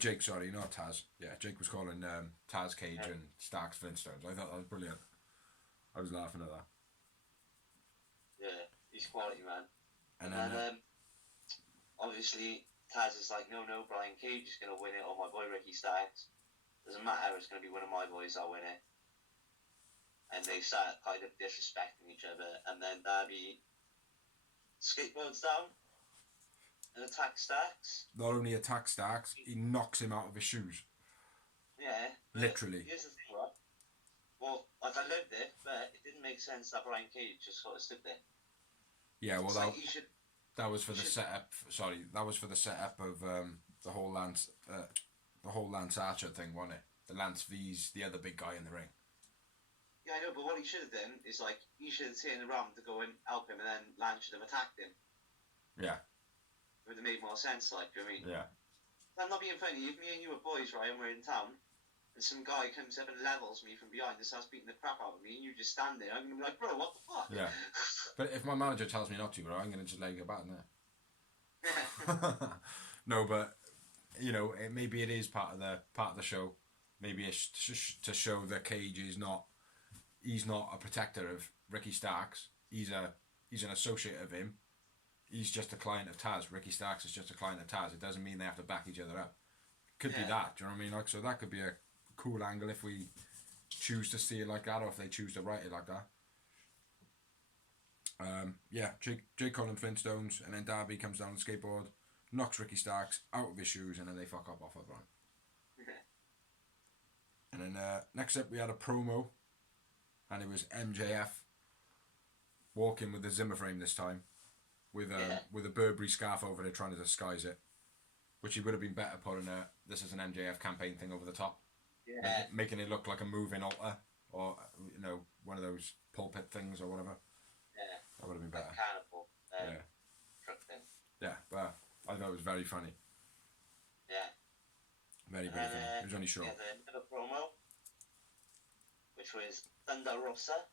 Jake, sorry, not Taz. Yeah, Jake was calling Taz Cage and Starks Flintstones. I thought that was brilliant. I was laughing at that. Yeah, he's quality, man. And then obviously, Taz is like, no, Brian Cage is going to win it, or my boy Ricky Starks. Doesn't matter, it's going to be one of my boys that'll win it. And they start kind of disrespecting each other, and then Darby skateboards down and attacks Starks. Not only attacks Starks, he knocks him out of his shoes. Yeah. Literally. Here's the thing, right? Well, like, I loved it, but it didn't make sense that Brian Cage just sort of stood there. Yeah, well, that was for the setup. Sorry, that was for the setup of the whole Lance Archer thing, wasn't it? The Lance V's the other big guy in the ring. Yeah, I know, but what he should have done is, like, he should have turned around to go and help him, and then Lance should have attacked him. Yeah. It would have made more sense, like, I mean. Yeah. I'm not being funny. If me and you were boys, right, and we're in town, and some guy comes up and levels me from behind and starts beating the crap out of me, and you just stand there, I'm going to be like, bro, what the fuck? Yeah. But if my manager tells me not to, bro, I'm going to just let you go back in there. No, but, you know, maybe it is part of the show. Maybe it's to show that Cage is not... He's not a protector of Ricky Starks. He's an associate of him. He's just a client of Taz. Ricky Starks is just a client of Taz. It doesn't mean they have to back each other up. Could be that. Do you know what I mean? Like, so that could be a cool angle if we choose to see it like that, or if they choose to write it like that. Yeah, Jake calling Flintstones, and then Darby comes down on the skateboard, knocks Ricky Starks out of his shoes, and then they fuck up off the ground. And then next up we had a promo. And it was MJF walking with the Zimmer frame this time, with a Burberry scarf over it, trying to disguise it, which he would have been better putting this is an MJF campaign thing over the top, making it look like a moving altar, or you know, one of those pulpit things or whatever. That would have been better. cannibal Yeah. truck thing. Yeah, but I thought it was very funny. Yeah. Very, very funny. It was only short. Yeah, another promo, which was Thunder Rosa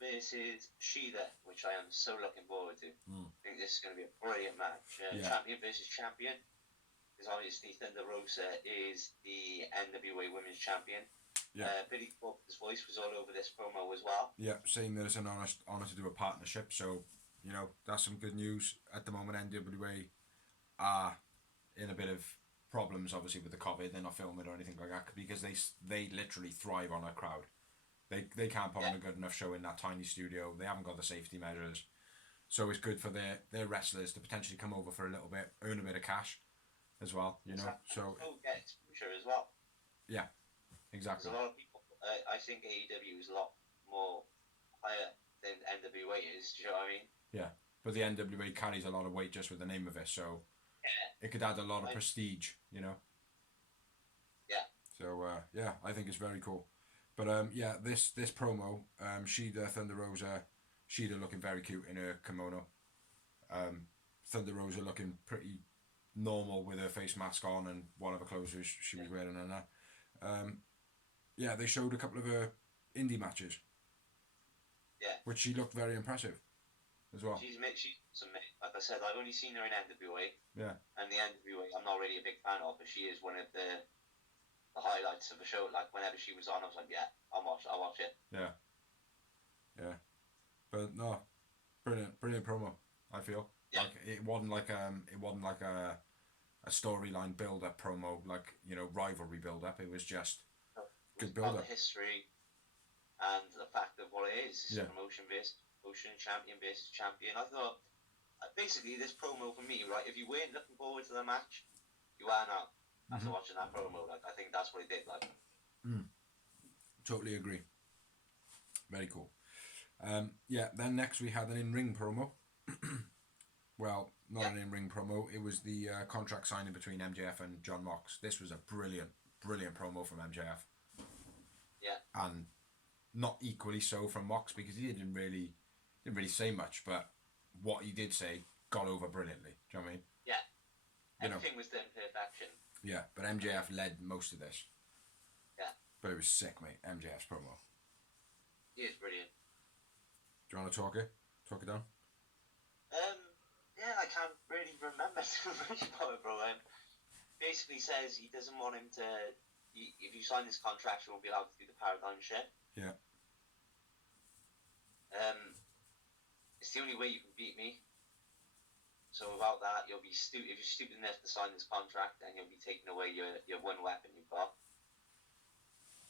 versus Shida, which I am so looking forward to. I think this is going to be a brilliant match. Champion versus champion. Because obviously Thunder Rosa is the NWA Women's Champion. Yeah. Billy Corgan's voice was all over this promo as well. Yeah, saying that it's an honour to do a partnership. So, you know, that's some good news. At the moment, NWA are in a bit of problems, obviously, with the COVID. They're not filming or anything like that because they literally thrive on a crowd. They can't put on a good enough show in that tiny studio. They haven't got the safety measures. So it's good for their wrestlers to potentially come over for a little bit, earn a bit of cash as well, you know. So get exposure as well. Yeah, exactly. There's a lot of people. I think AEW is a lot more higher than NWA is. Do you know what I mean? Yeah, but the NWA carries a lot of weight just with the name of it, so it could add a lot of prestige, you know. Yeah. So yeah, I think it's very cool. But yeah, this promo, Shida, Thunder Rosa, Shida looking very cute in her kimono. Thunder Rosa looking pretty normal with her face mask on and whatever clothes she was wearing and that. Yeah, they showed a couple of her indie matches. Yeah. Which she looked very impressive as well. She's some, like I said, I've only seen her in NWA. Yeah. And the NWA, I'm not really a big fan of, but she is one of the highlights of the show. Like whenever she was on, I was like, yeah, I'll watch it. Yeah. Yeah. But no, brilliant promo. I feel like it wasn't like a storyline build up promo, like, you know, rivalry build up. It was just good build up. The history and the fact of what it is. Yeah. Promotion based promotion, champion versus champion. I thought basically this promo for me, right? If you weren't looking forward to the match, you are now after watching that promo. Like I think that's what it did. Like. Totally agree. Very cool. Yeah. Then next we had an in-ring promo. Well, not an in-ring promo. It was the contract signing between MJF and John Mox. This was a brilliant promo from MJF. Yeah. And not equally so from Mox because he didn't really say much, but what he did say got over brilliantly. Do you know what I mean? Yeah. Everything was done perfection. Yeah, but MJF led most of this. Yeah. But it was sick, mate. MJF's promo. He is brilliant. Do you want to talk it down? Yeah, I can't really remember too much about it, bro. Basically says he doesn't want him to. If you sign this contract, you won't be allowed to do the paradigm shit. Yeah. It's the only way you can beat me. So without that, you'll be stupid. If you're stupid enough to sign this contract, then you'll be taking away your one weapon you've got.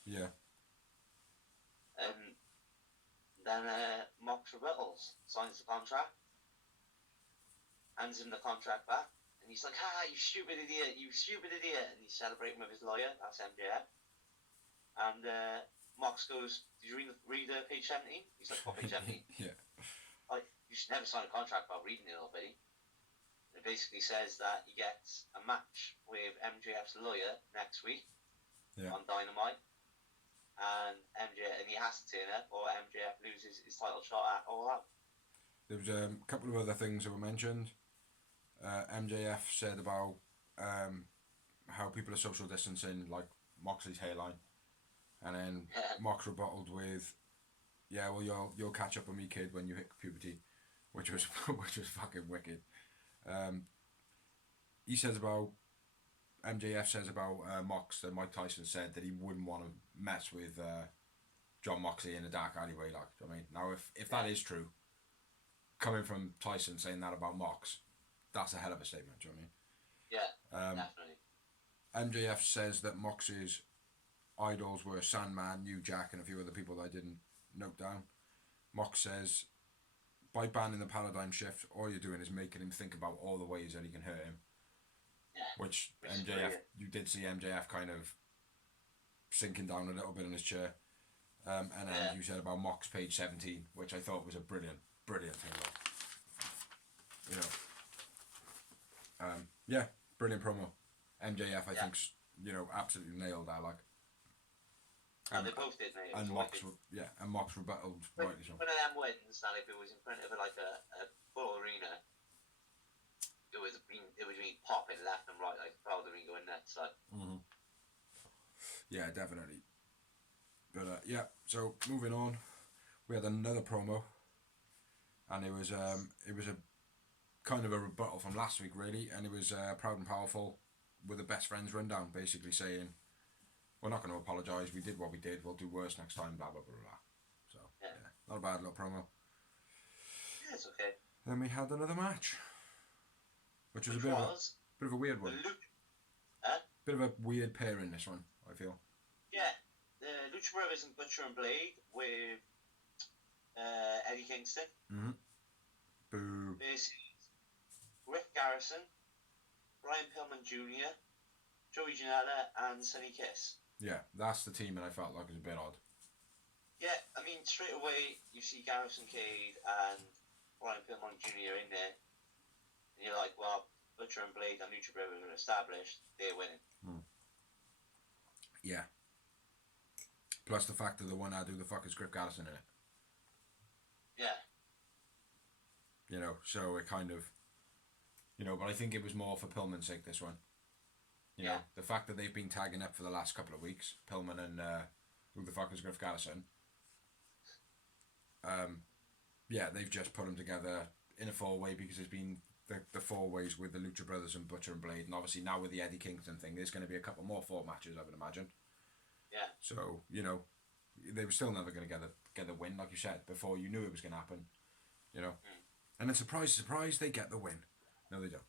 Yeah. Then Mox rebuttals, signs the contract, hands him the contract back, and he's like, you stupid idiot, you stupid idiot, and he's celebrating with his lawyer, that's MJF. And Mox goes, did you read page 17? He's like, what page 17? Yeah. Like, you should never sign a contract without reading it already. It basically says that he gets a match with MJF's lawyer next week on Dynamite. And he has to turn up, or MJF loses his title shot at All Out. There was a couple of other things that were mentioned. MJF said about how people are social distancing, like Moxley's hairline, and then Mox rebutted with, "Yeah, well, you'll catch up with me, kid, when you hit puberty," which was fucking wicked. He says about. MJF says about Mox that Mike Tyson said that he wouldn't want to mess with John Moxley in a dark alleyway. Like, I mean, now if that is true, coming from Tyson saying that about Mox, that's a hell of a statement. Do you know what I mean? Yeah, definitely. MJF says that Mox's idols were Sandman, New Jack, and a few other people that I didn't note down. Mox says, by banning the paradigm shift, all you're doing is making him think about all the ways that he can hurt him. Which MJF, you did see MJF kind of sinking down a little bit in his chair. And then you said about Mox page 17, which I thought was a brilliant thing. You know. Yeah, brilliant promo. MJF, I think, you know, absolutely nailed that. Like, No, they both did, mate. And Mox, and Mox rebutted rightly so. One of them wins, and if it was in front of like a full arena, it was being popping left and right, like the crowd would be going nuts. Like. Mm-hmm. Yeah, definitely. But yeah, so moving on, we had another promo, and it was a kind of a rebuttal from last week, really, and it was Proud and Powerful with the Best Friends rundown, basically saying, we're not going to apologise, we did what we did, we'll do worse next time, blah, blah, blah, blah. So, yeah, not a bad little promo. Yeah, it's okay. Then we had another match, which was a bit of a weird one. Bit of a weird pairing, this one, I feel. Yeah, the Lucha Brothers and Butcher and Blade with Eddie Kingston. Mm-hmm. Boo. Versus Griff Garrison, Brian Pillman Jr., Joey Janela, and Sonny Kiss. Yeah, that's the team, and I felt like it was a bit odd. Yeah, I mean, straight away, you see Garrison Cade and Brian Pillman Jr. in there, and you're like, well, Butcher and Blade and Lucha Brothers are established, they're winning. Yeah. Plus the fact that the one who the fuck is Griff Garrison in it. Yeah. You know, so it kind of, you know, but I think it was more for Pillman's sake, this one. You know, the fact that they've been tagging up for the last couple of weeks, Pillman and who the fuck is Griff Garrison. Yeah, they've just put them together in a four-way because there's been the four ways with the Lucha Brothers and Butcher and Blade, and obviously now with the Eddie Kingston thing, there's going to be a couple more four matches, I would imagine. Yeah. So, you know, they were still never going to get the win, like you said, before you knew it was going to happen, you know. And then surprise, surprise, they get the win. No, they don't.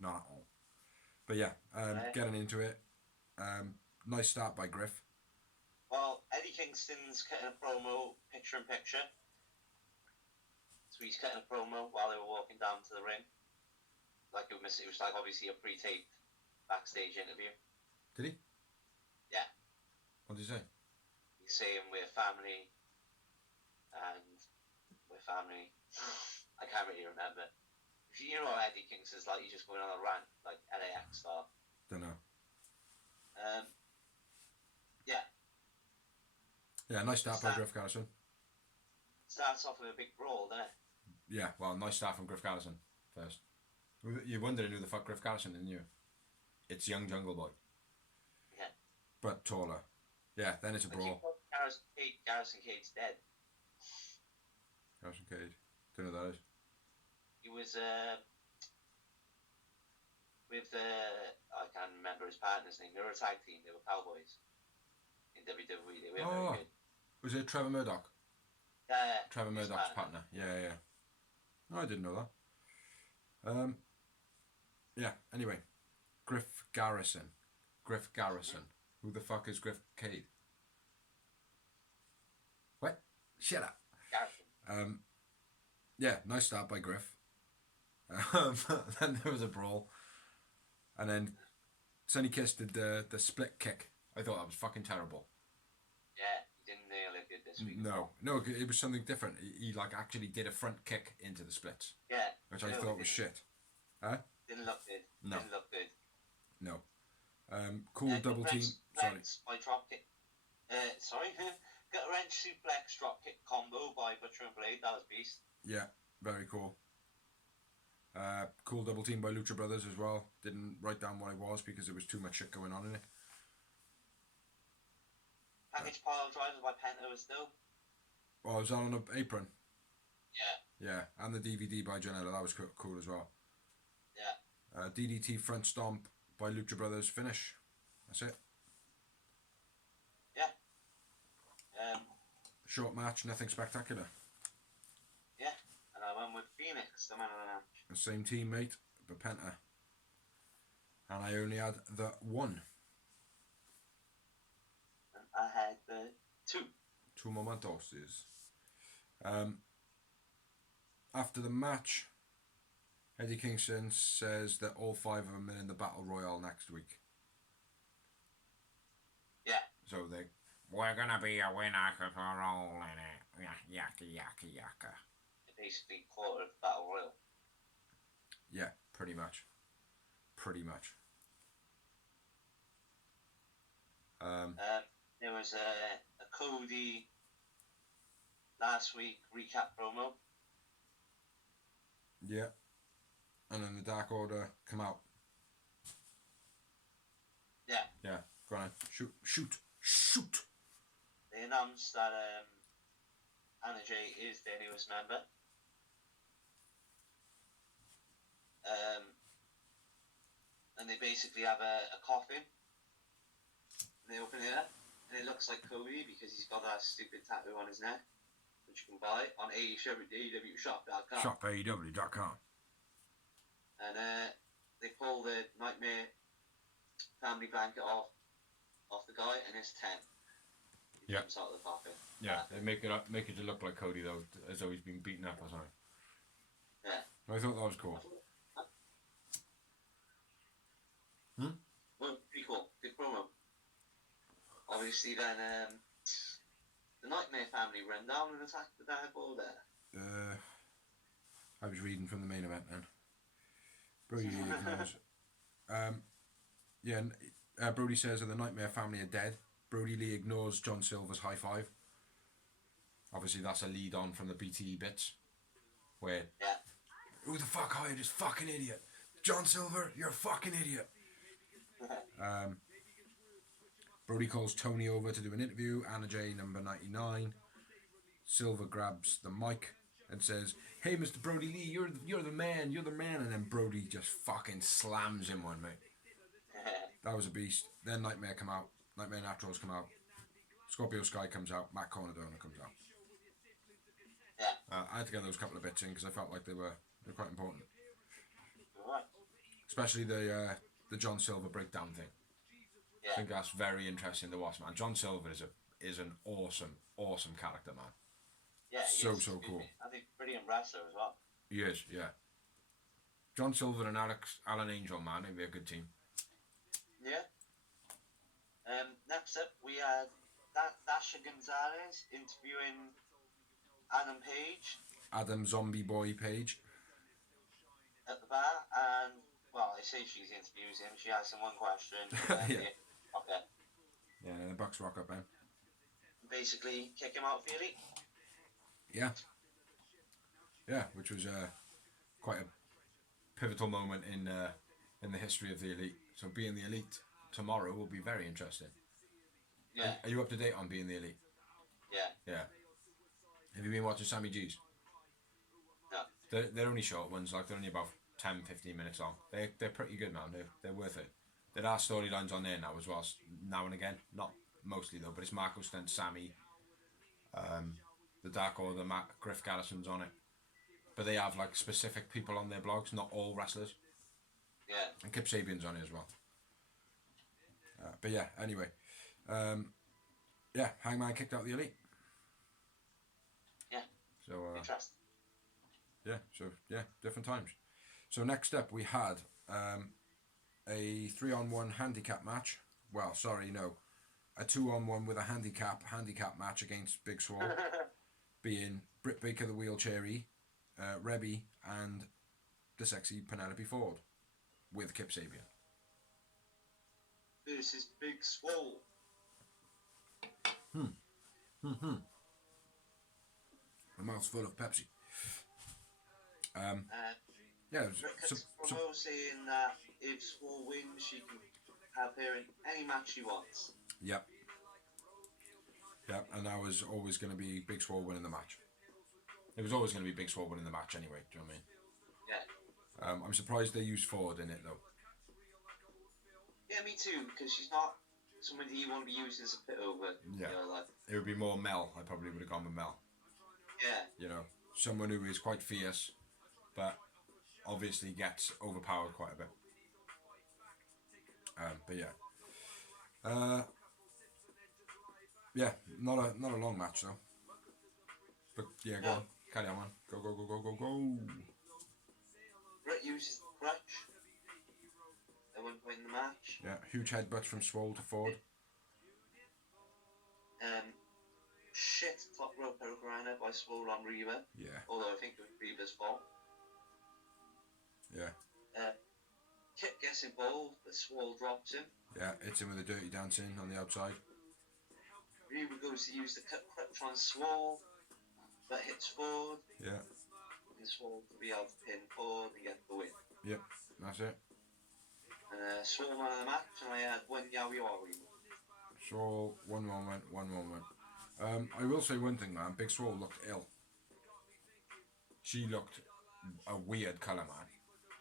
Not at all. But yeah, getting into it, nice start by Griff. Well, Eddie Kingston's cutting a promo, picture-in-picture. So he's cutting a promo while they were walking down to the ring. Like it was like obviously a pre-taped backstage interview. Did he? Yeah. What did he say? He's saying we're family, and we're family. I can't really remember. You know what Eddie Kingston's like, he's just going on a rant, like LAX style. Don't know. Yeah. Yeah, nice start by Griff Garrison. Starts off with a big brawl, doesn't it? Yeah, well, nice start from Griff Garrison first. You're wondering who the fuck Griff Garrison is, didn't you? It's Young Jungle Boy. Yeah. But taller. Yeah, then it's a brawl. Garrison Cade's dead. Garrison Cade. Don't know who that is. He was with I can't remember his partner's name. They were a tag team. They were Cowboys in WWE. They were very good. Was it Trevor Murdoch? Yeah. Trevor Murdoch's partner. Yeah. No, I didn't know that. Yeah. Anyway, Griff Garrison. Who the fuck is Griff Cade? What? Shut up. Garrison. Yeah, nice start by Griff. Then there was a brawl, and then Sonny Kiss did the split kick. I thought that was fucking terrible. Yeah, he didn't nail it good this week. No, it was something different. He like actually did a front kick into the splits. Yeah. Which I thought was shit. Huh? Didn't look good. No. Didn't look good. No. Cool double team. Sorry. By drop kick. Sorry. Got a wrench suplex drop kick combo by Butcher and Blade. That was beast. Yeah, very cool. Cool double team by Lucha Brothers as well. Didn't write down what it was because there was too much shit going on in it. Package pile driver by Penta was still. Oh, was that on an apron? Yeah. Yeah, and the DVD by Janela, that was cool as well. Yeah. DDT front stomp by Lucha Brothers finish. That's it. Yeah. Short match, nothing spectacular. Yeah, and I went with Phoenix, the man of the match. The same teammate, but Penta. And I only had the one. And I had the two. Two momentos. After the match, Eddie Kingston says that all five of them are in the Battle Royale next week. Yeah. So we're going to be a winner because we're all in it. Yaka. Basically quarter of Battle Royal. Yeah, pretty much. There was a Cody last week recap promo. Yeah. And then the Dark Order come out. Yeah. Yeah. Go on. Shoot. They announced that Anna Jay is their newest member. And they basically have a coffin. And they open it up, and it looks like Cody because he's got that stupid tattoo on his neck, which you can buy on AEWshop.com. Shop AEW.com. And they pull the Nightmare family blanket off the guy, and it's 10. He jumps out of the coffin. Yeah, they make it look like Cody though, as though he's been beaten up or something. Yeah. I thought that was cool. Well, pretty cool. Good promo. Obviously, then the Nightmare family run down and attack the Dark Order. I was reading from the main event then. Brody ignores. Brody says that the Nightmare family are dead. Brody Lee ignores John Silver's high five. Obviously, that's a lead on from the BTE bits. Where, who the fuck hired this fucking idiot? John Silver, you're a fucking idiot. Brody calls Tony over to do an interview. Anna Jay, number 99. Silver grabs the mic and says, "Hey, Mr. Brody Lee, you're the man, And then Brody just fucking slams him one, mate. That was a beast. Then Nightmare come out. Nightmare Naturals come out. Scorpio Sky comes out. Matt Cornadona comes out. I had to get those couple of bits in because I felt like they were quite important. Especially the John Silver breakdown thing. I think that's very interesting to watch, man. John Silver is an awesome character, man. Yeah, so cool. I think brilliant wrestler as well. He is, yeah. John Silver and Alan Angel, man, it'd be a good team. Yeah. Next up, we had Dasha Gonzalez interviewing Adam Page. Adam Zombie Boy Page. At the bar, and, well, I say she's interviewing him, she asks him one question. Yeah. Okay. Yeah, the Bucks rock up, man. Basically, kick him out for the Elite. Yeah. Yeah, which was quite a pivotal moment in the history of the Elite. So being the Elite tomorrow will be very interesting. Yeah. Are you up to date on being the Elite? Yeah. Yeah. Have you been watching Sammy G's? No. They're only short ones, like they're only about 10-15 minutes long. They're pretty good, man. They're worth it. There are storylines on there now as well, now and again. Not mostly though, but it's Marco Stunt, Sammy, the Dark Order, Griff Garrison's on it. But they have like specific people on their blogs, not all wrestlers. Yeah. And Kip Sabian's on it as well. But yeah, anyway. Hangman kicked out the Elite. Yeah. So Interesting. Yeah, different times. So next up we had a 3-on-1 handicap match. Well, sorry, no. A 2-on-1 with a handicap match against Big Swole. Being Britt Baker, the wheelchair-y, Rebby, and the sexy Penelope Ford with Kip Sabian. This is Big Swole. A mouth's full of Pepsi. Rick promo saying that if Swole wins, she can have her in any match she wants. Yep, and that was always going to be Big Swole winning the match. It was always going to be Big Swole winning the match anyway, do you know what I mean? Yeah. I'm surprised they used Ford in it, though. Yeah, me too, because she's not somebody you want to be used as a pit over. Yeah. You know, like, It would be more Mel. I probably would have gone with Mel. yeah. You know, someone who is quite fierce, but obviously gets overpowered quite a bit. But yeah, not a long match though. But yeah, go on, carry on, man. Go. Brett uses the crutch at one point in the match. Yeah, huge headbutts from Swole to Ford. Shit top rope Hurricanrana by Swole on Reba. Yeah. Although I think it was Reba's fault. Yeah. Kip gets involved, but Swole drops him. Yeah, hits him with a dirty dancing on the outside. Reba goes to use the clutch on Swole, but hits forward. Yeah. And Swole to be able to pin forward and get the win. Yep, that's it. Swole man of the match, and I had one Yowie Yowie. Swole, one moment. I will say one thing, man. Big Swole looked ill. She looked a weird colour, man.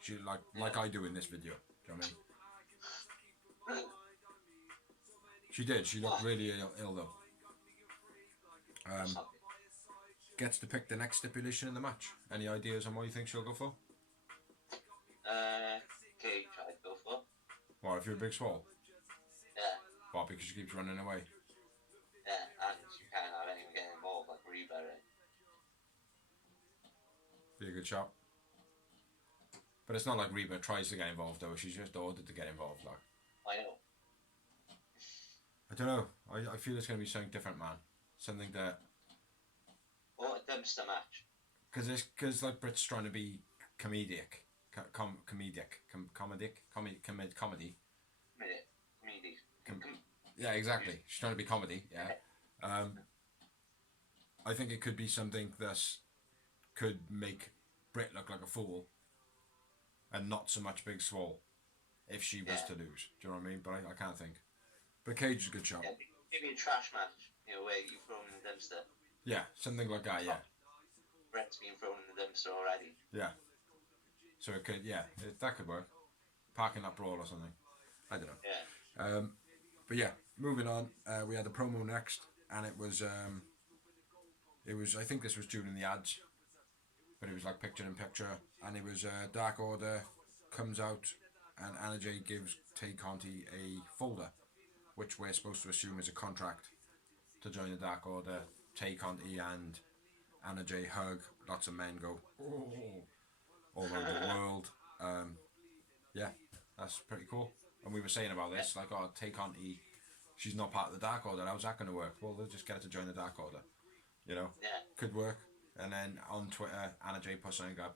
She like I do in this video. Do you know what I mean? She did. She looked really ill though. Gets to pick the next stipulation in the match. Any ideas on what you think she'll go for? Cage, I'd go for. What, if you're a Big Swole? Yeah. What, because she keeps running away? Yeah, and you can't have anyone get involved like Reba. Be a good shot. But it's not like Reba tries to get involved though. She's just ordered to get involved. Like. I know. I don't know. I feel it's going to be something different, man. Something that. Or a dumpster match. Because like Brit's trying to be comedic. Comedy. Yeah, exactly. She's trying to be comedy. Yeah. I think it could be something that could make Brit look like a fool, and not so much Big Swole, if she was to lose. Do you know what I mean? But I can't think. But Cage is a good shot. Yeah, maybe a trash match. Where you throw in the dumpster. Yeah, something like that. Yeah. Bret's been thrown in the dumpster already. Yeah. So it could, that could work. Parking lot brawl or something. I don't know. Yeah. But yeah, moving on. We had the promo next, and it was. I think this was during the ads, but it was like picture in picture, and it was Dark Order comes out, and Anna Jay gives Tay Conti a folder, which we're supposed to assume is a contract to join the Dark Order. Tay Conti and Anna Jay hug. Lots of men go all over the world. Yeah, that's pretty cool. And we were saying about this, like, oh, Tay Conti, she's not part of the Dark Order. How's that going to work? Well, they'll just get her to join the Dark Order. You know, could work. And then on Twitter, Anna Jay put something up,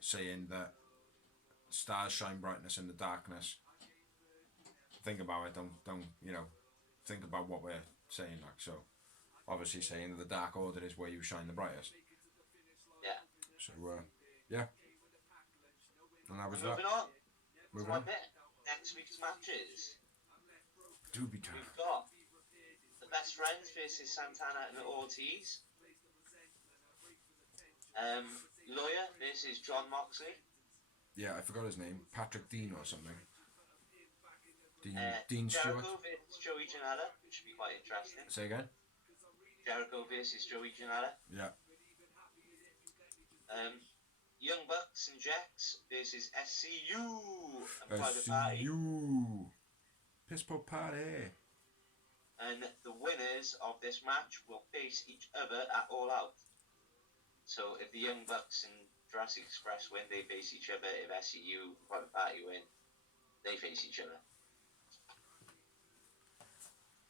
saying that stars shine brightness in the darkness. Think about it. Don't think about what we're saying. Like, so, obviously saying that the Dark Order is where you shine the brightest. Yeah. So yeah. And that was Moving that. on. Moving on. Next week's matches. Doobie time. We've got the Best Friends versus Santana and Ortiz. Lawyer versus John Moxley. Yeah, I forgot his name. Patrick Dean or something. Dean Stewart. Jericho versus Joey Janela, which should be quite interesting. Say again? Jericho versus Joey Janela. Yeah. Young Bucks and Jax versus SCU and Private Party. SCU. Piss Poor Party. And the winners of this match will face each other at All Out. So if the Young Bucks and Jurassic Express win, they face each other. If SCU and Private Party win, they face each other.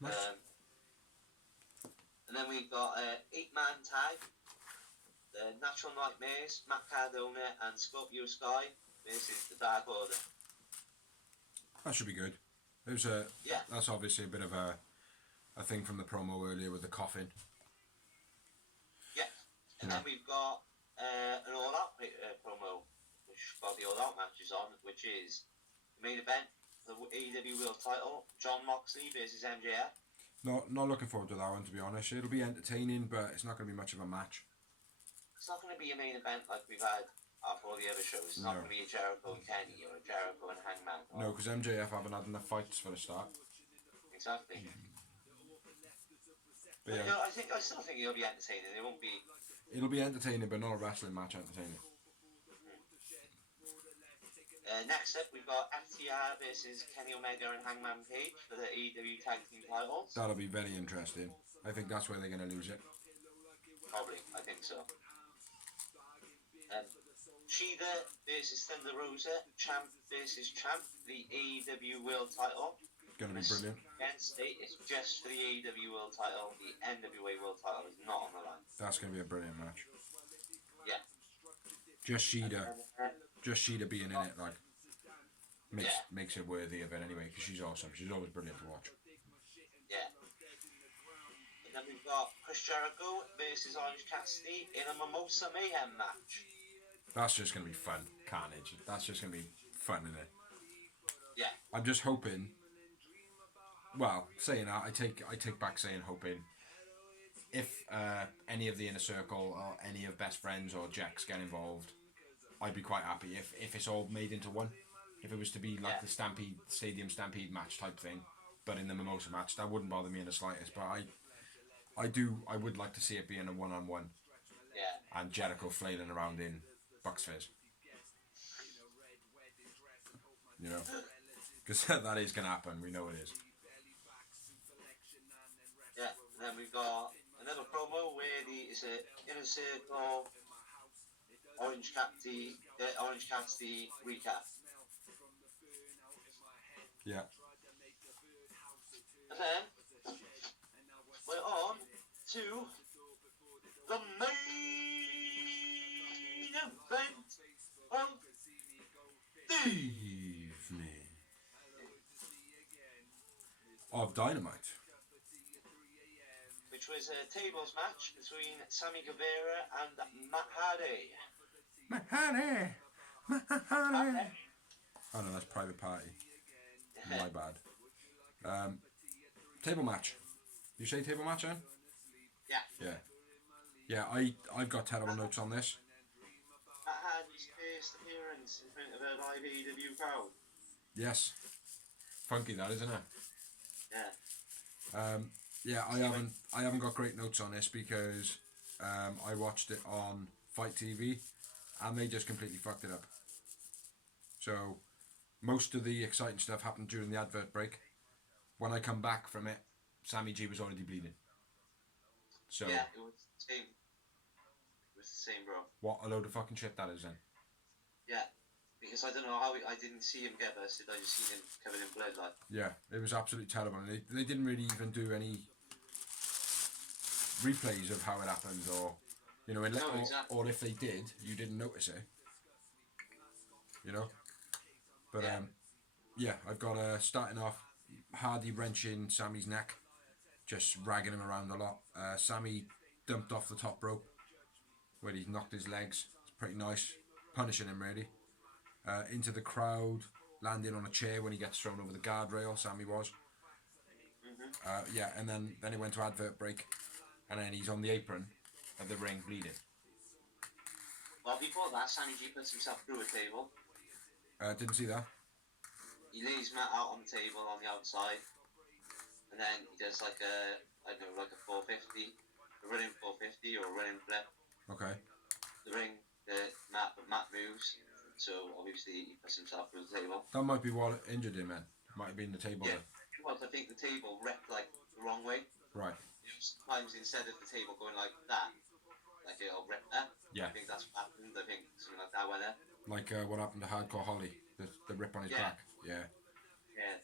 Nice. And then we've got an 8-man tag. The Natural Nightmares, Matt Cardona and Scorpio Sky versus the Dark Order. That should be good. That's obviously a bit of a thing from the promo earlier with the coffin. Yeah. And then we've got an All Out promo, which got the All Out matches on, which is the main event, the AEW World Title, John Moxley versus MJF. Not looking forward to that one, to be honest. It'll be entertaining, but it's not going to be much of a match. It's not going to be a main event like we've had after all the other shows. It's not going to be a Jericho and Kenny or a Jericho and Hangman. No, because MJF haven't had enough fights for the start. Exactly. But yeah. I still think it'll be entertaining. It won't be. It'll be entertaining, but not a wrestling match entertaining. Next up, we've got FTR versus Kenny Omega and Hangman Page for the AEW Tag Team titles. That'll be very interesting. I think that's where they're going to lose it. Probably, I think so. Shida versus Thunder Rosa, Champ versus Champ, the AEW World Title. Going to be brilliant. Again, state it's just for the AEW World Title. The NWA World Title is not on the line. That's going to be a brilliant match. Yeah. Just Shida being in it, like, makes it worthy of it anyway, because she's awesome. She's always brilliant to watch. Yeah. Then we've got Chris Jericho versus Orange Cassidy in a Mimosa Mayhem match. That's just going to be fun. Carnage. That's just going to be fun, isn't it? Yeah. I'm just hoping. Well, saying that, I take back saying hoping. If any of the Inner Circle or any of Best Friends or Jax get involved, I'd be quite happy if it's all made into one. If it was to be like the Stampede, Stadium Stampede match type thing, but in the Mimosa match, that wouldn't bother me in the slightest. But I would like to see it being a one-on-one. Yeah. And Jericho flailing around in Bucks Fizz. You know? Because that is going to happen. We know it is. Yeah. And then we've got another promo where it's a Inner Circle Orange Cassidy recap. Yeah. And then we're on to the main event of the Evening of Dynamite. which was a tables match between Sammy Guevara and Matt Hardy. Mahoney. Oh no, that's Private Party. My bad. Table match. You say table match, then? Yeah. Yeah, I've got terrible notes on this. Matt Hardy's first appearance in front of a live AEW crowd. Yes. Funky that, isn't it? Yeah. Yeah, I haven't got great notes on this because I watched it on Fight TV and they just completely fucked it up. So most of the exciting stuff happened during the advert break. When I come back from it, Sammy G was already bleeding. So yeah, it was the same. It was the same, bro. What a load of fucking shit that is then. Yeah, because I don't know how I didn't see him get busted. I just seen him covered in blood, like. Yeah, it was absolutely terrible. And they didn't really even do any replays of how it happened, or you know, exactly. or if they did, you didn't notice it. You know, but yeah, I've got starting off Hardy wrenching Sammy's neck, just ragging him around a lot. Sammy dumped off the top rope where he knocked his legs. It's pretty nice, punishing him really. Into the crowd, landing on a chair when he gets thrown over the guardrail. Sammy was. Yeah, and then he went to advert break, and then he's on the apron of the ring bleeding. Well, before that, Sammy G puts himself through a table. Didn't see that. He lays Matt out on the table on the outside, and then he does like a 450, a running 450 or a running flip. Okay. Matt moves, so obviously he puts himself through the table. That might be what injured him then. Might have been the table. Yeah. Well, I think the table wrecked like the wrong way. Right. Sometimes instead of the table going like that, like it'll rip there. Yeah. I think that's what happened. I think something like that went there. Like what happened to Hardcore Holly, the rip on his back. Yeah. Yeah.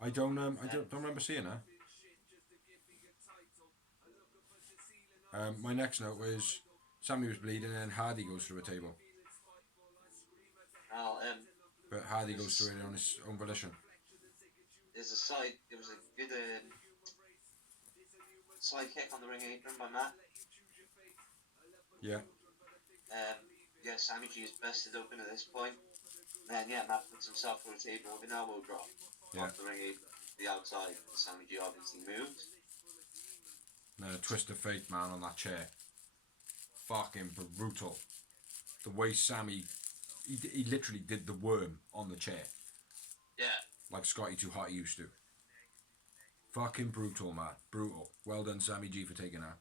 I don't remember seeing that. My next note was Sammy was bleeding and Hardy goes through a table. Well, But Hardy goes through it on his own volition. there was a good side kick on the ring apron by Matt. Yeah. Yeah, Sammy G is busted open at this point. Then Matt puts himself through a table with an elbow drop off the ring apron to the outside. Sammy G obviously moves. Twist of fate, man, on that chair. Fucking brutal. The way Sammy, he literally did the worm on the chair. Yeah. Like Scotty Too Hot used to. Fucking brutal, man. Brutal. Well done, Sammy G, for taking that.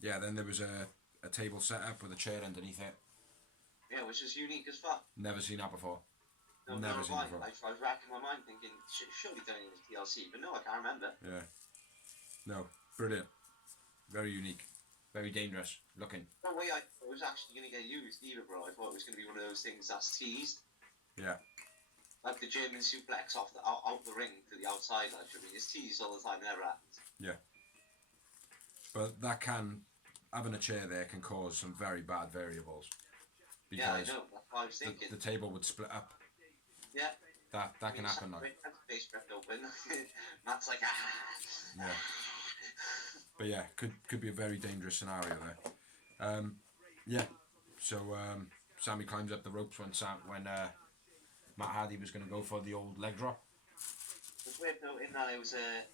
Yeah, then there was a table set up with a chair underneath it. Yeah, which is unique as fuck. Never seen that before. Never seen it before. I was racking my mind thinking, surely done it with TLC, but no, I can't remember. Yeah. No, brilliant. Very unique. Very dangerous looking. No way I thought it was actually going to get used either, bro. I thought it was going to be one of those things that's teased. Yeah. Like the German suplex out the ring to the outside, actually. It's teased all the time, it never happens. Yeah. But that having a chair there can cause some very bad variables. Yeah, I know. That's what I was thinking. The table would split up. Yeah. That can happen. Like. Face ripped open. Matt's like, ah. Yeah. But yeah, could be a very dangerous scenario there. Yeah. So Sammy climbs up the ropes when Matt Hardy was going to go for the old leg drop. It's weird noting that it was a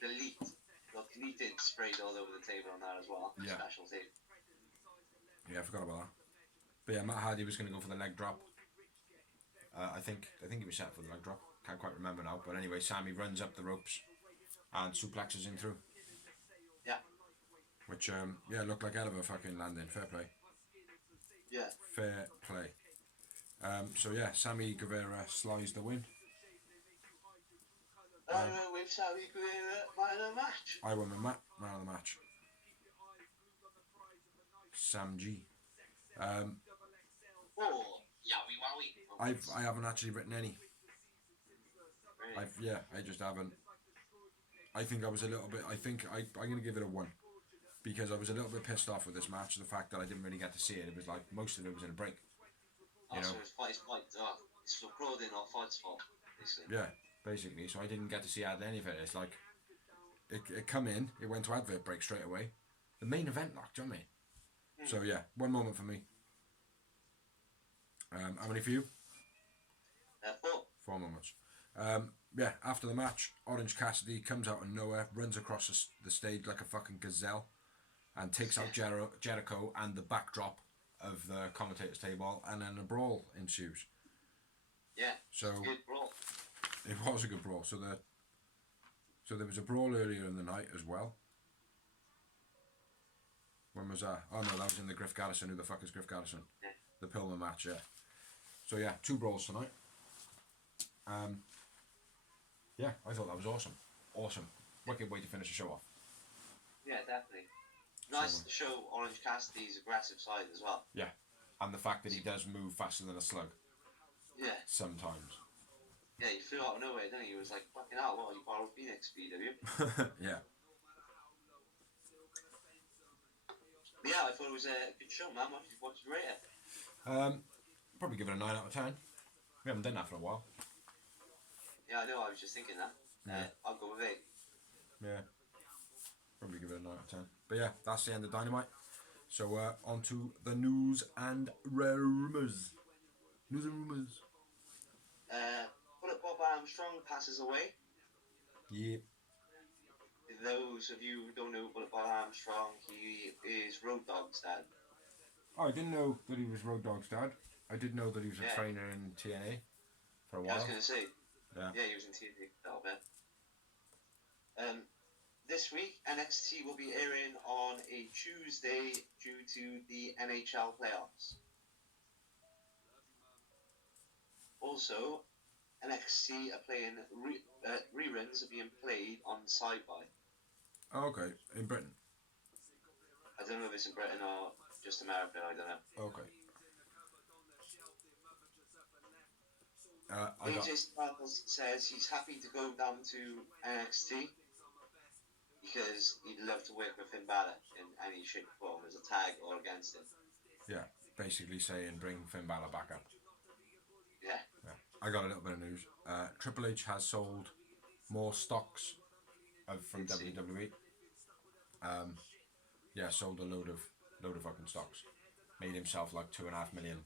deleted sprayed all over the table on that as well. Yeah. Special tape. Yeah, I forgot about that. But yeah, Matt Hardy was going to go for the leg drop. I think he was set for the leg drop. Can't quite remember now. But anyway, Sammy runs up the ropes and suplexes him through. Yeah. Which looked like hell of a fucking landing. Fair play. Yeah. Fair play. So yeah, Sammy Guevara slides the win. With Sammy Guevara, man of the match. I won my man of the match. Sam G. I haven't actually written any. Really? I just haven't. I think I was a little bit. I'm going to give it a 1 because I was a little bit pissed off with this match. The fact that I didn't really get to see it. It was like most of it was in a break. You know. So it's recording or fight's fault, basically. Yeah, basically. So I didn't get to see any of it. It's like it come in. It went to advert break straight away. The main event locked, do you know what I mean? So yeah, 1 moment for me. How many for you? 4. 4 moments. Yeah, after the match, Orange Cassidy comes out of nowhere, runs across the stage like a fucking gazelle, and takes out Jericho and the backdrop of the commentator's table, and then a brawl ensues. Yeah. So good brawl. It was a good brawl. So there was a brawl earlier in the night as well. When was that? Oh no, that was in the Griff Garrison. Who the fuck is Griff Garrison? Yeah. The Pillman match, yeah. So yeah, 2 brawls tonight. Yeah, I thought that was awesome. Awesome. Wicked way to finish the show off. Yeah, definitely. Nice to show Orange Cassidy's aggressive side as well. Yeah. And the fact that he does move faster than a slug. Yeah. Sometimes. Yeah, you flew out of nowhere, didn't you? He was like, fucking hell, what, you borrowed Phoenix speed, have you? Yeah. Yeah, I thought it was a good show, man. What did you rate it? Probably give it a 9 out of 10. We haven't done that for a while. Yeah, I know, I was just thinking that. Yeah. I'll go with 8. Yeah. Probably give it a 9 out of 10. But yeah, that's the end of Dynamite. So on to the news and rumours. News and rumours. Bullet Bob Armstrong passes away. Yeah. For those of you who don't know Bullet Bob Armstrong, he is Road Dogg's dad. Oh, I didn't know that he was Road Dogg's dad. I did know that he was a trainer in TNA for a while. I was going to say. Yeah, he was in TNA for a little bit. This week, NXT will be airing on a Tuesday due to the NHL playoffs. Also, NXT are playing reruns are being played on Sci-Fi. Oh, okay, in Britain. I don't know if it's in Britain or just America. I don't know. Okay. AJ Styles says he's happy to go down to NXT because he'd love to work with Finn Balor in any shape or form as a tag or against him. Yeah, basically saying bring Finn Balor back up. Yeah. I got a little bit of news. Triple H has sold more stocks from WWE. Sold a load of fucking stocks. Made himself like $2.5 million.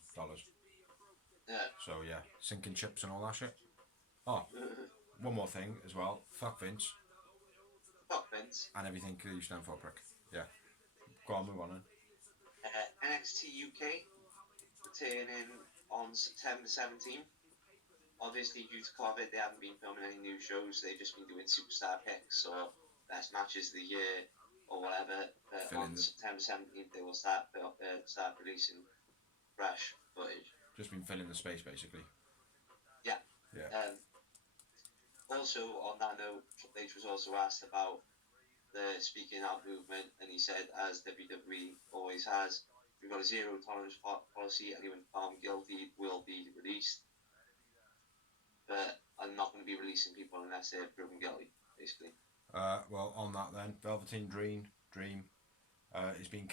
Yeah. So yeah, sinking chips and all that shit. Oh, one more thing as well. Fuck Vince. Fuck Vince. And everything you stand for, prick. Yeah. Go on, move on then. NXT UK returning on September 17th. Obviously, due to COVID, they haven't been filming any new shows. They've just been doing superstar picks or best matches of the year or whatever. But on September 17th, they will start releasing fresh footage. Just been filling the space, basically. Yeah. Also, on that note, Triple H was also asked about the speaking out movement, and he said, as WWE always has, we've got a zero tolerance policy. Anyone found guilty will be released. But I'm not going to be releasing people unless they're proven guilty, basically. Well, on that then, Velveteen Dream has been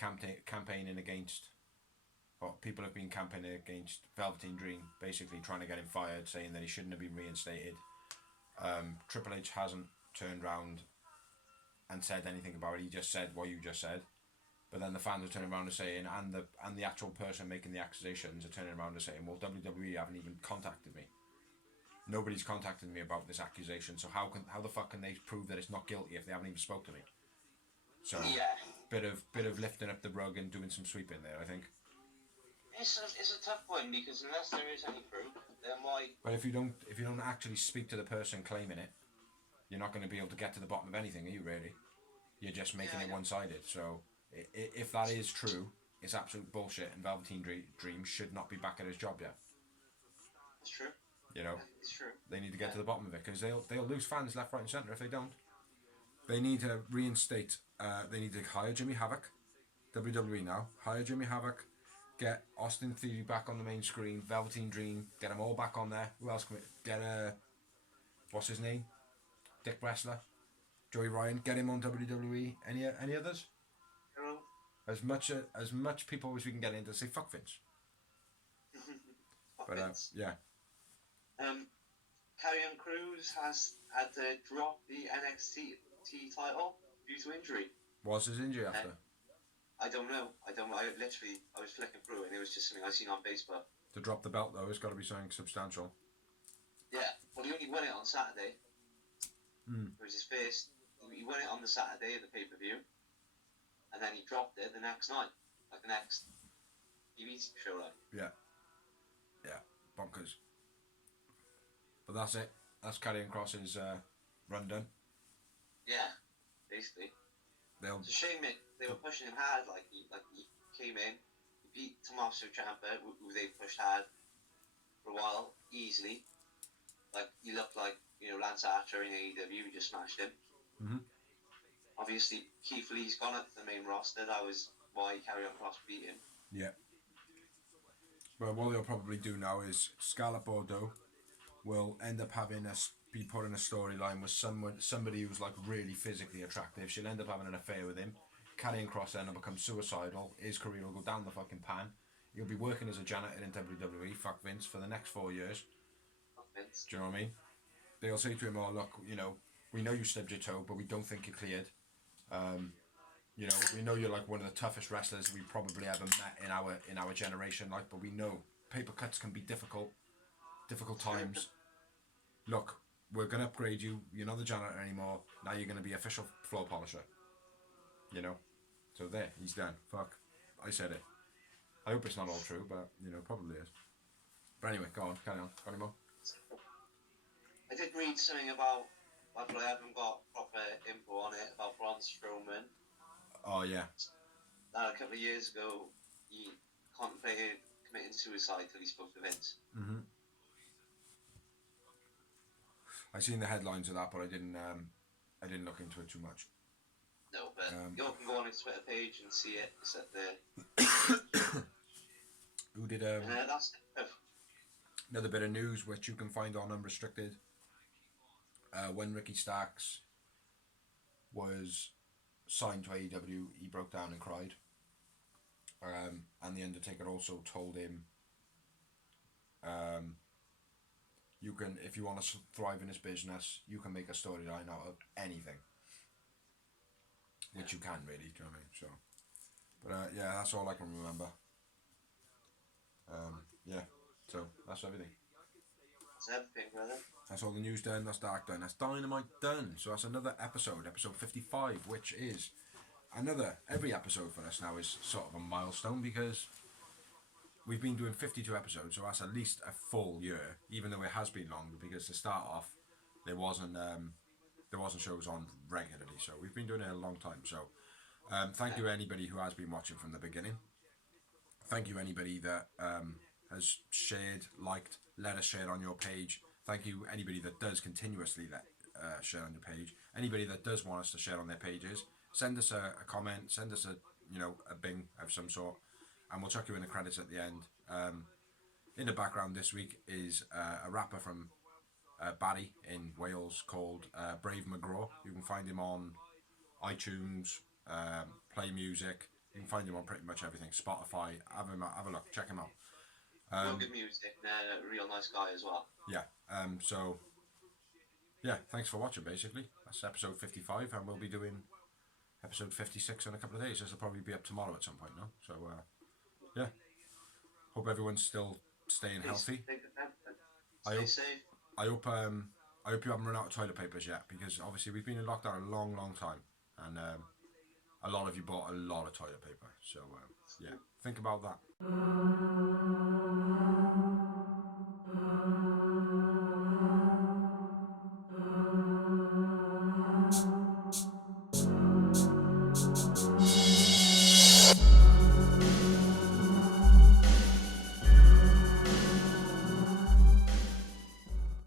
campaigning against But people have been campaigning against Velveteen Dream, basically trying to get him fired, saying that he shouldn't have been reinstated. Triple H hasn't turned around and said anything about it. He just said what you just said. But then the fans are turning around and saying, and the actual person making the accusations are turning around and saying, well, WWE haven't even contacted me. Nobody's contacted me about this accusation. So how the fuck can they prove that it's not guilty if they haven't even spoke to me? So bit of lifting up the rug and doing some sweeping there, I think. It's a tough one because unless there is any proof, then why? But if you don't actually speak to the person claiming it, you're not going to be able to get to the bottom of anything, are you? Really? You're just making it one-sided. So if that is true, it's absolute bullshit, and Velveteen Dream should not be back at his job yet. It's true. You know, it's true. They need to get to the bottom of it because they'll lose fans left, right, and centre if they don't. They need to reinstate. They need to hire Jimmy Havoc. WWE now hire Jimmy Havoc. Get Austin Theory back on the main screen. Velveteen Dream. Get them all back on there. Who else can we get? What's his name? Dick Wrestler. Joey Ryan. Get him on WWE. Any others? No. As much people as we can get in to say fuck Vince. But yeah. Karrion Kross has had to drop the NXT title due to injury. What's his injury after? I don't know. I was flicking through and it was just something I seen on Facebook. To drop the belt though, it's got to be something substantial. Yeah. Well, he only won it on Saturday. Mm. It was his first. He won it on the Saturday of the pay-per-view, and then he dropped it the next night, like the next TV show. Like. Yeah. Bonkers. But that's it. That's Karrion Kross's run done. Yeah, basically. It's a shame they were pushing him hard. Like he came in, he beat Tommaso Ciampa, who they pushed hard for a while, easily. Like he looked like Lance Archer in AEW, just smashed him. Mm-hmm. Obviously, Keith Lee's gone up to the main roster. That was why Karrion Kross beat him. Yeah. Well, what they'll probably do now is Scarlett Bordeaux will end up be put in a storyline with somebody who's like really physically attractive. She'll end up having an affair with him. Karrion Kross then will become suicidal. His career will go down the fucking pan. He'll be working as a janitor in WWE, fuck Vince, for the next 4 years. Fuck Vince. Do you know what I mean? They'll say to him, oh look, we know you stubbed your toe, but we don't think you're cleared. We know you're like one of the toughest wrestlers we probably ever met in our generation, like, but we know paper cuts can be difficult times. Look, we're gonna upgrade you. You're not the janitor anymore. Now you're gonna be official floor polisher. So there, he's done. Fuck, I said it. I hope it's not all true, but probably is. But anyway, go on, carry on. Got any more? I did read something about, but I haven't got proper info on it, about Braun Strowman. Oh yeah. A couple of years ago, he contemplated committing suicide till he spoke to Vince. Mm-hmm. I seen the headlines of that, but I didn't look into it too much. No, but you can go on his Twitter page and see it. It's at the. Who did that's it. Another bit of news which you can find on Unrestricted. When Ricky Starks was signed to AEW, he broke down and cried. And the Undertaker also told him, you can, if you want to thrive in this business, you can make a storyline out of anything. Which you can really, do you know what I mean? So, but yeah, that's all I can remember. Yeah, so that's everything. That's everything, brother. That's all the news done, that's Dark done, that's Dynamite done. So that's another episode 55, which is every episode for us now is sort of a milestone because we've been doing 52 episodes, so that's at least a full year, even though it has been longer because to start off, there wasn't shows on regularly, so we've been doing it a long time. So thank you anybody who has been watching from the beginning. Thank you anybody that has shared, liked, let us share on your page. Thank you anybody that does continuously share on your page. Anybody that does want us to share on their pages, send us a comment, send us a bing of some sort, and we'll chuck you in the credits at the end. In the background this week is a rapper from Barry in Wales called Brave McGraw. You can find him on iTunes, Play Music, You can find him on pretty much everything. Spotify. Have a look. Check him out. Real good music. A real nice guy as well. Yeah. So. Yeah. Thanks for watching. Basically, that's episode 55, and we'll be doing episode 56 in a couple of days. This will probably be up tomorrow at some point now. So. Yeah. Hope everyone's still staying healthy. Stay safe. I hope you haven't run out of toilet papers yet, because obviously we've been in lockdown a long, long time, and a lot of you bought a lot of toilet paper. So yeah, think about that.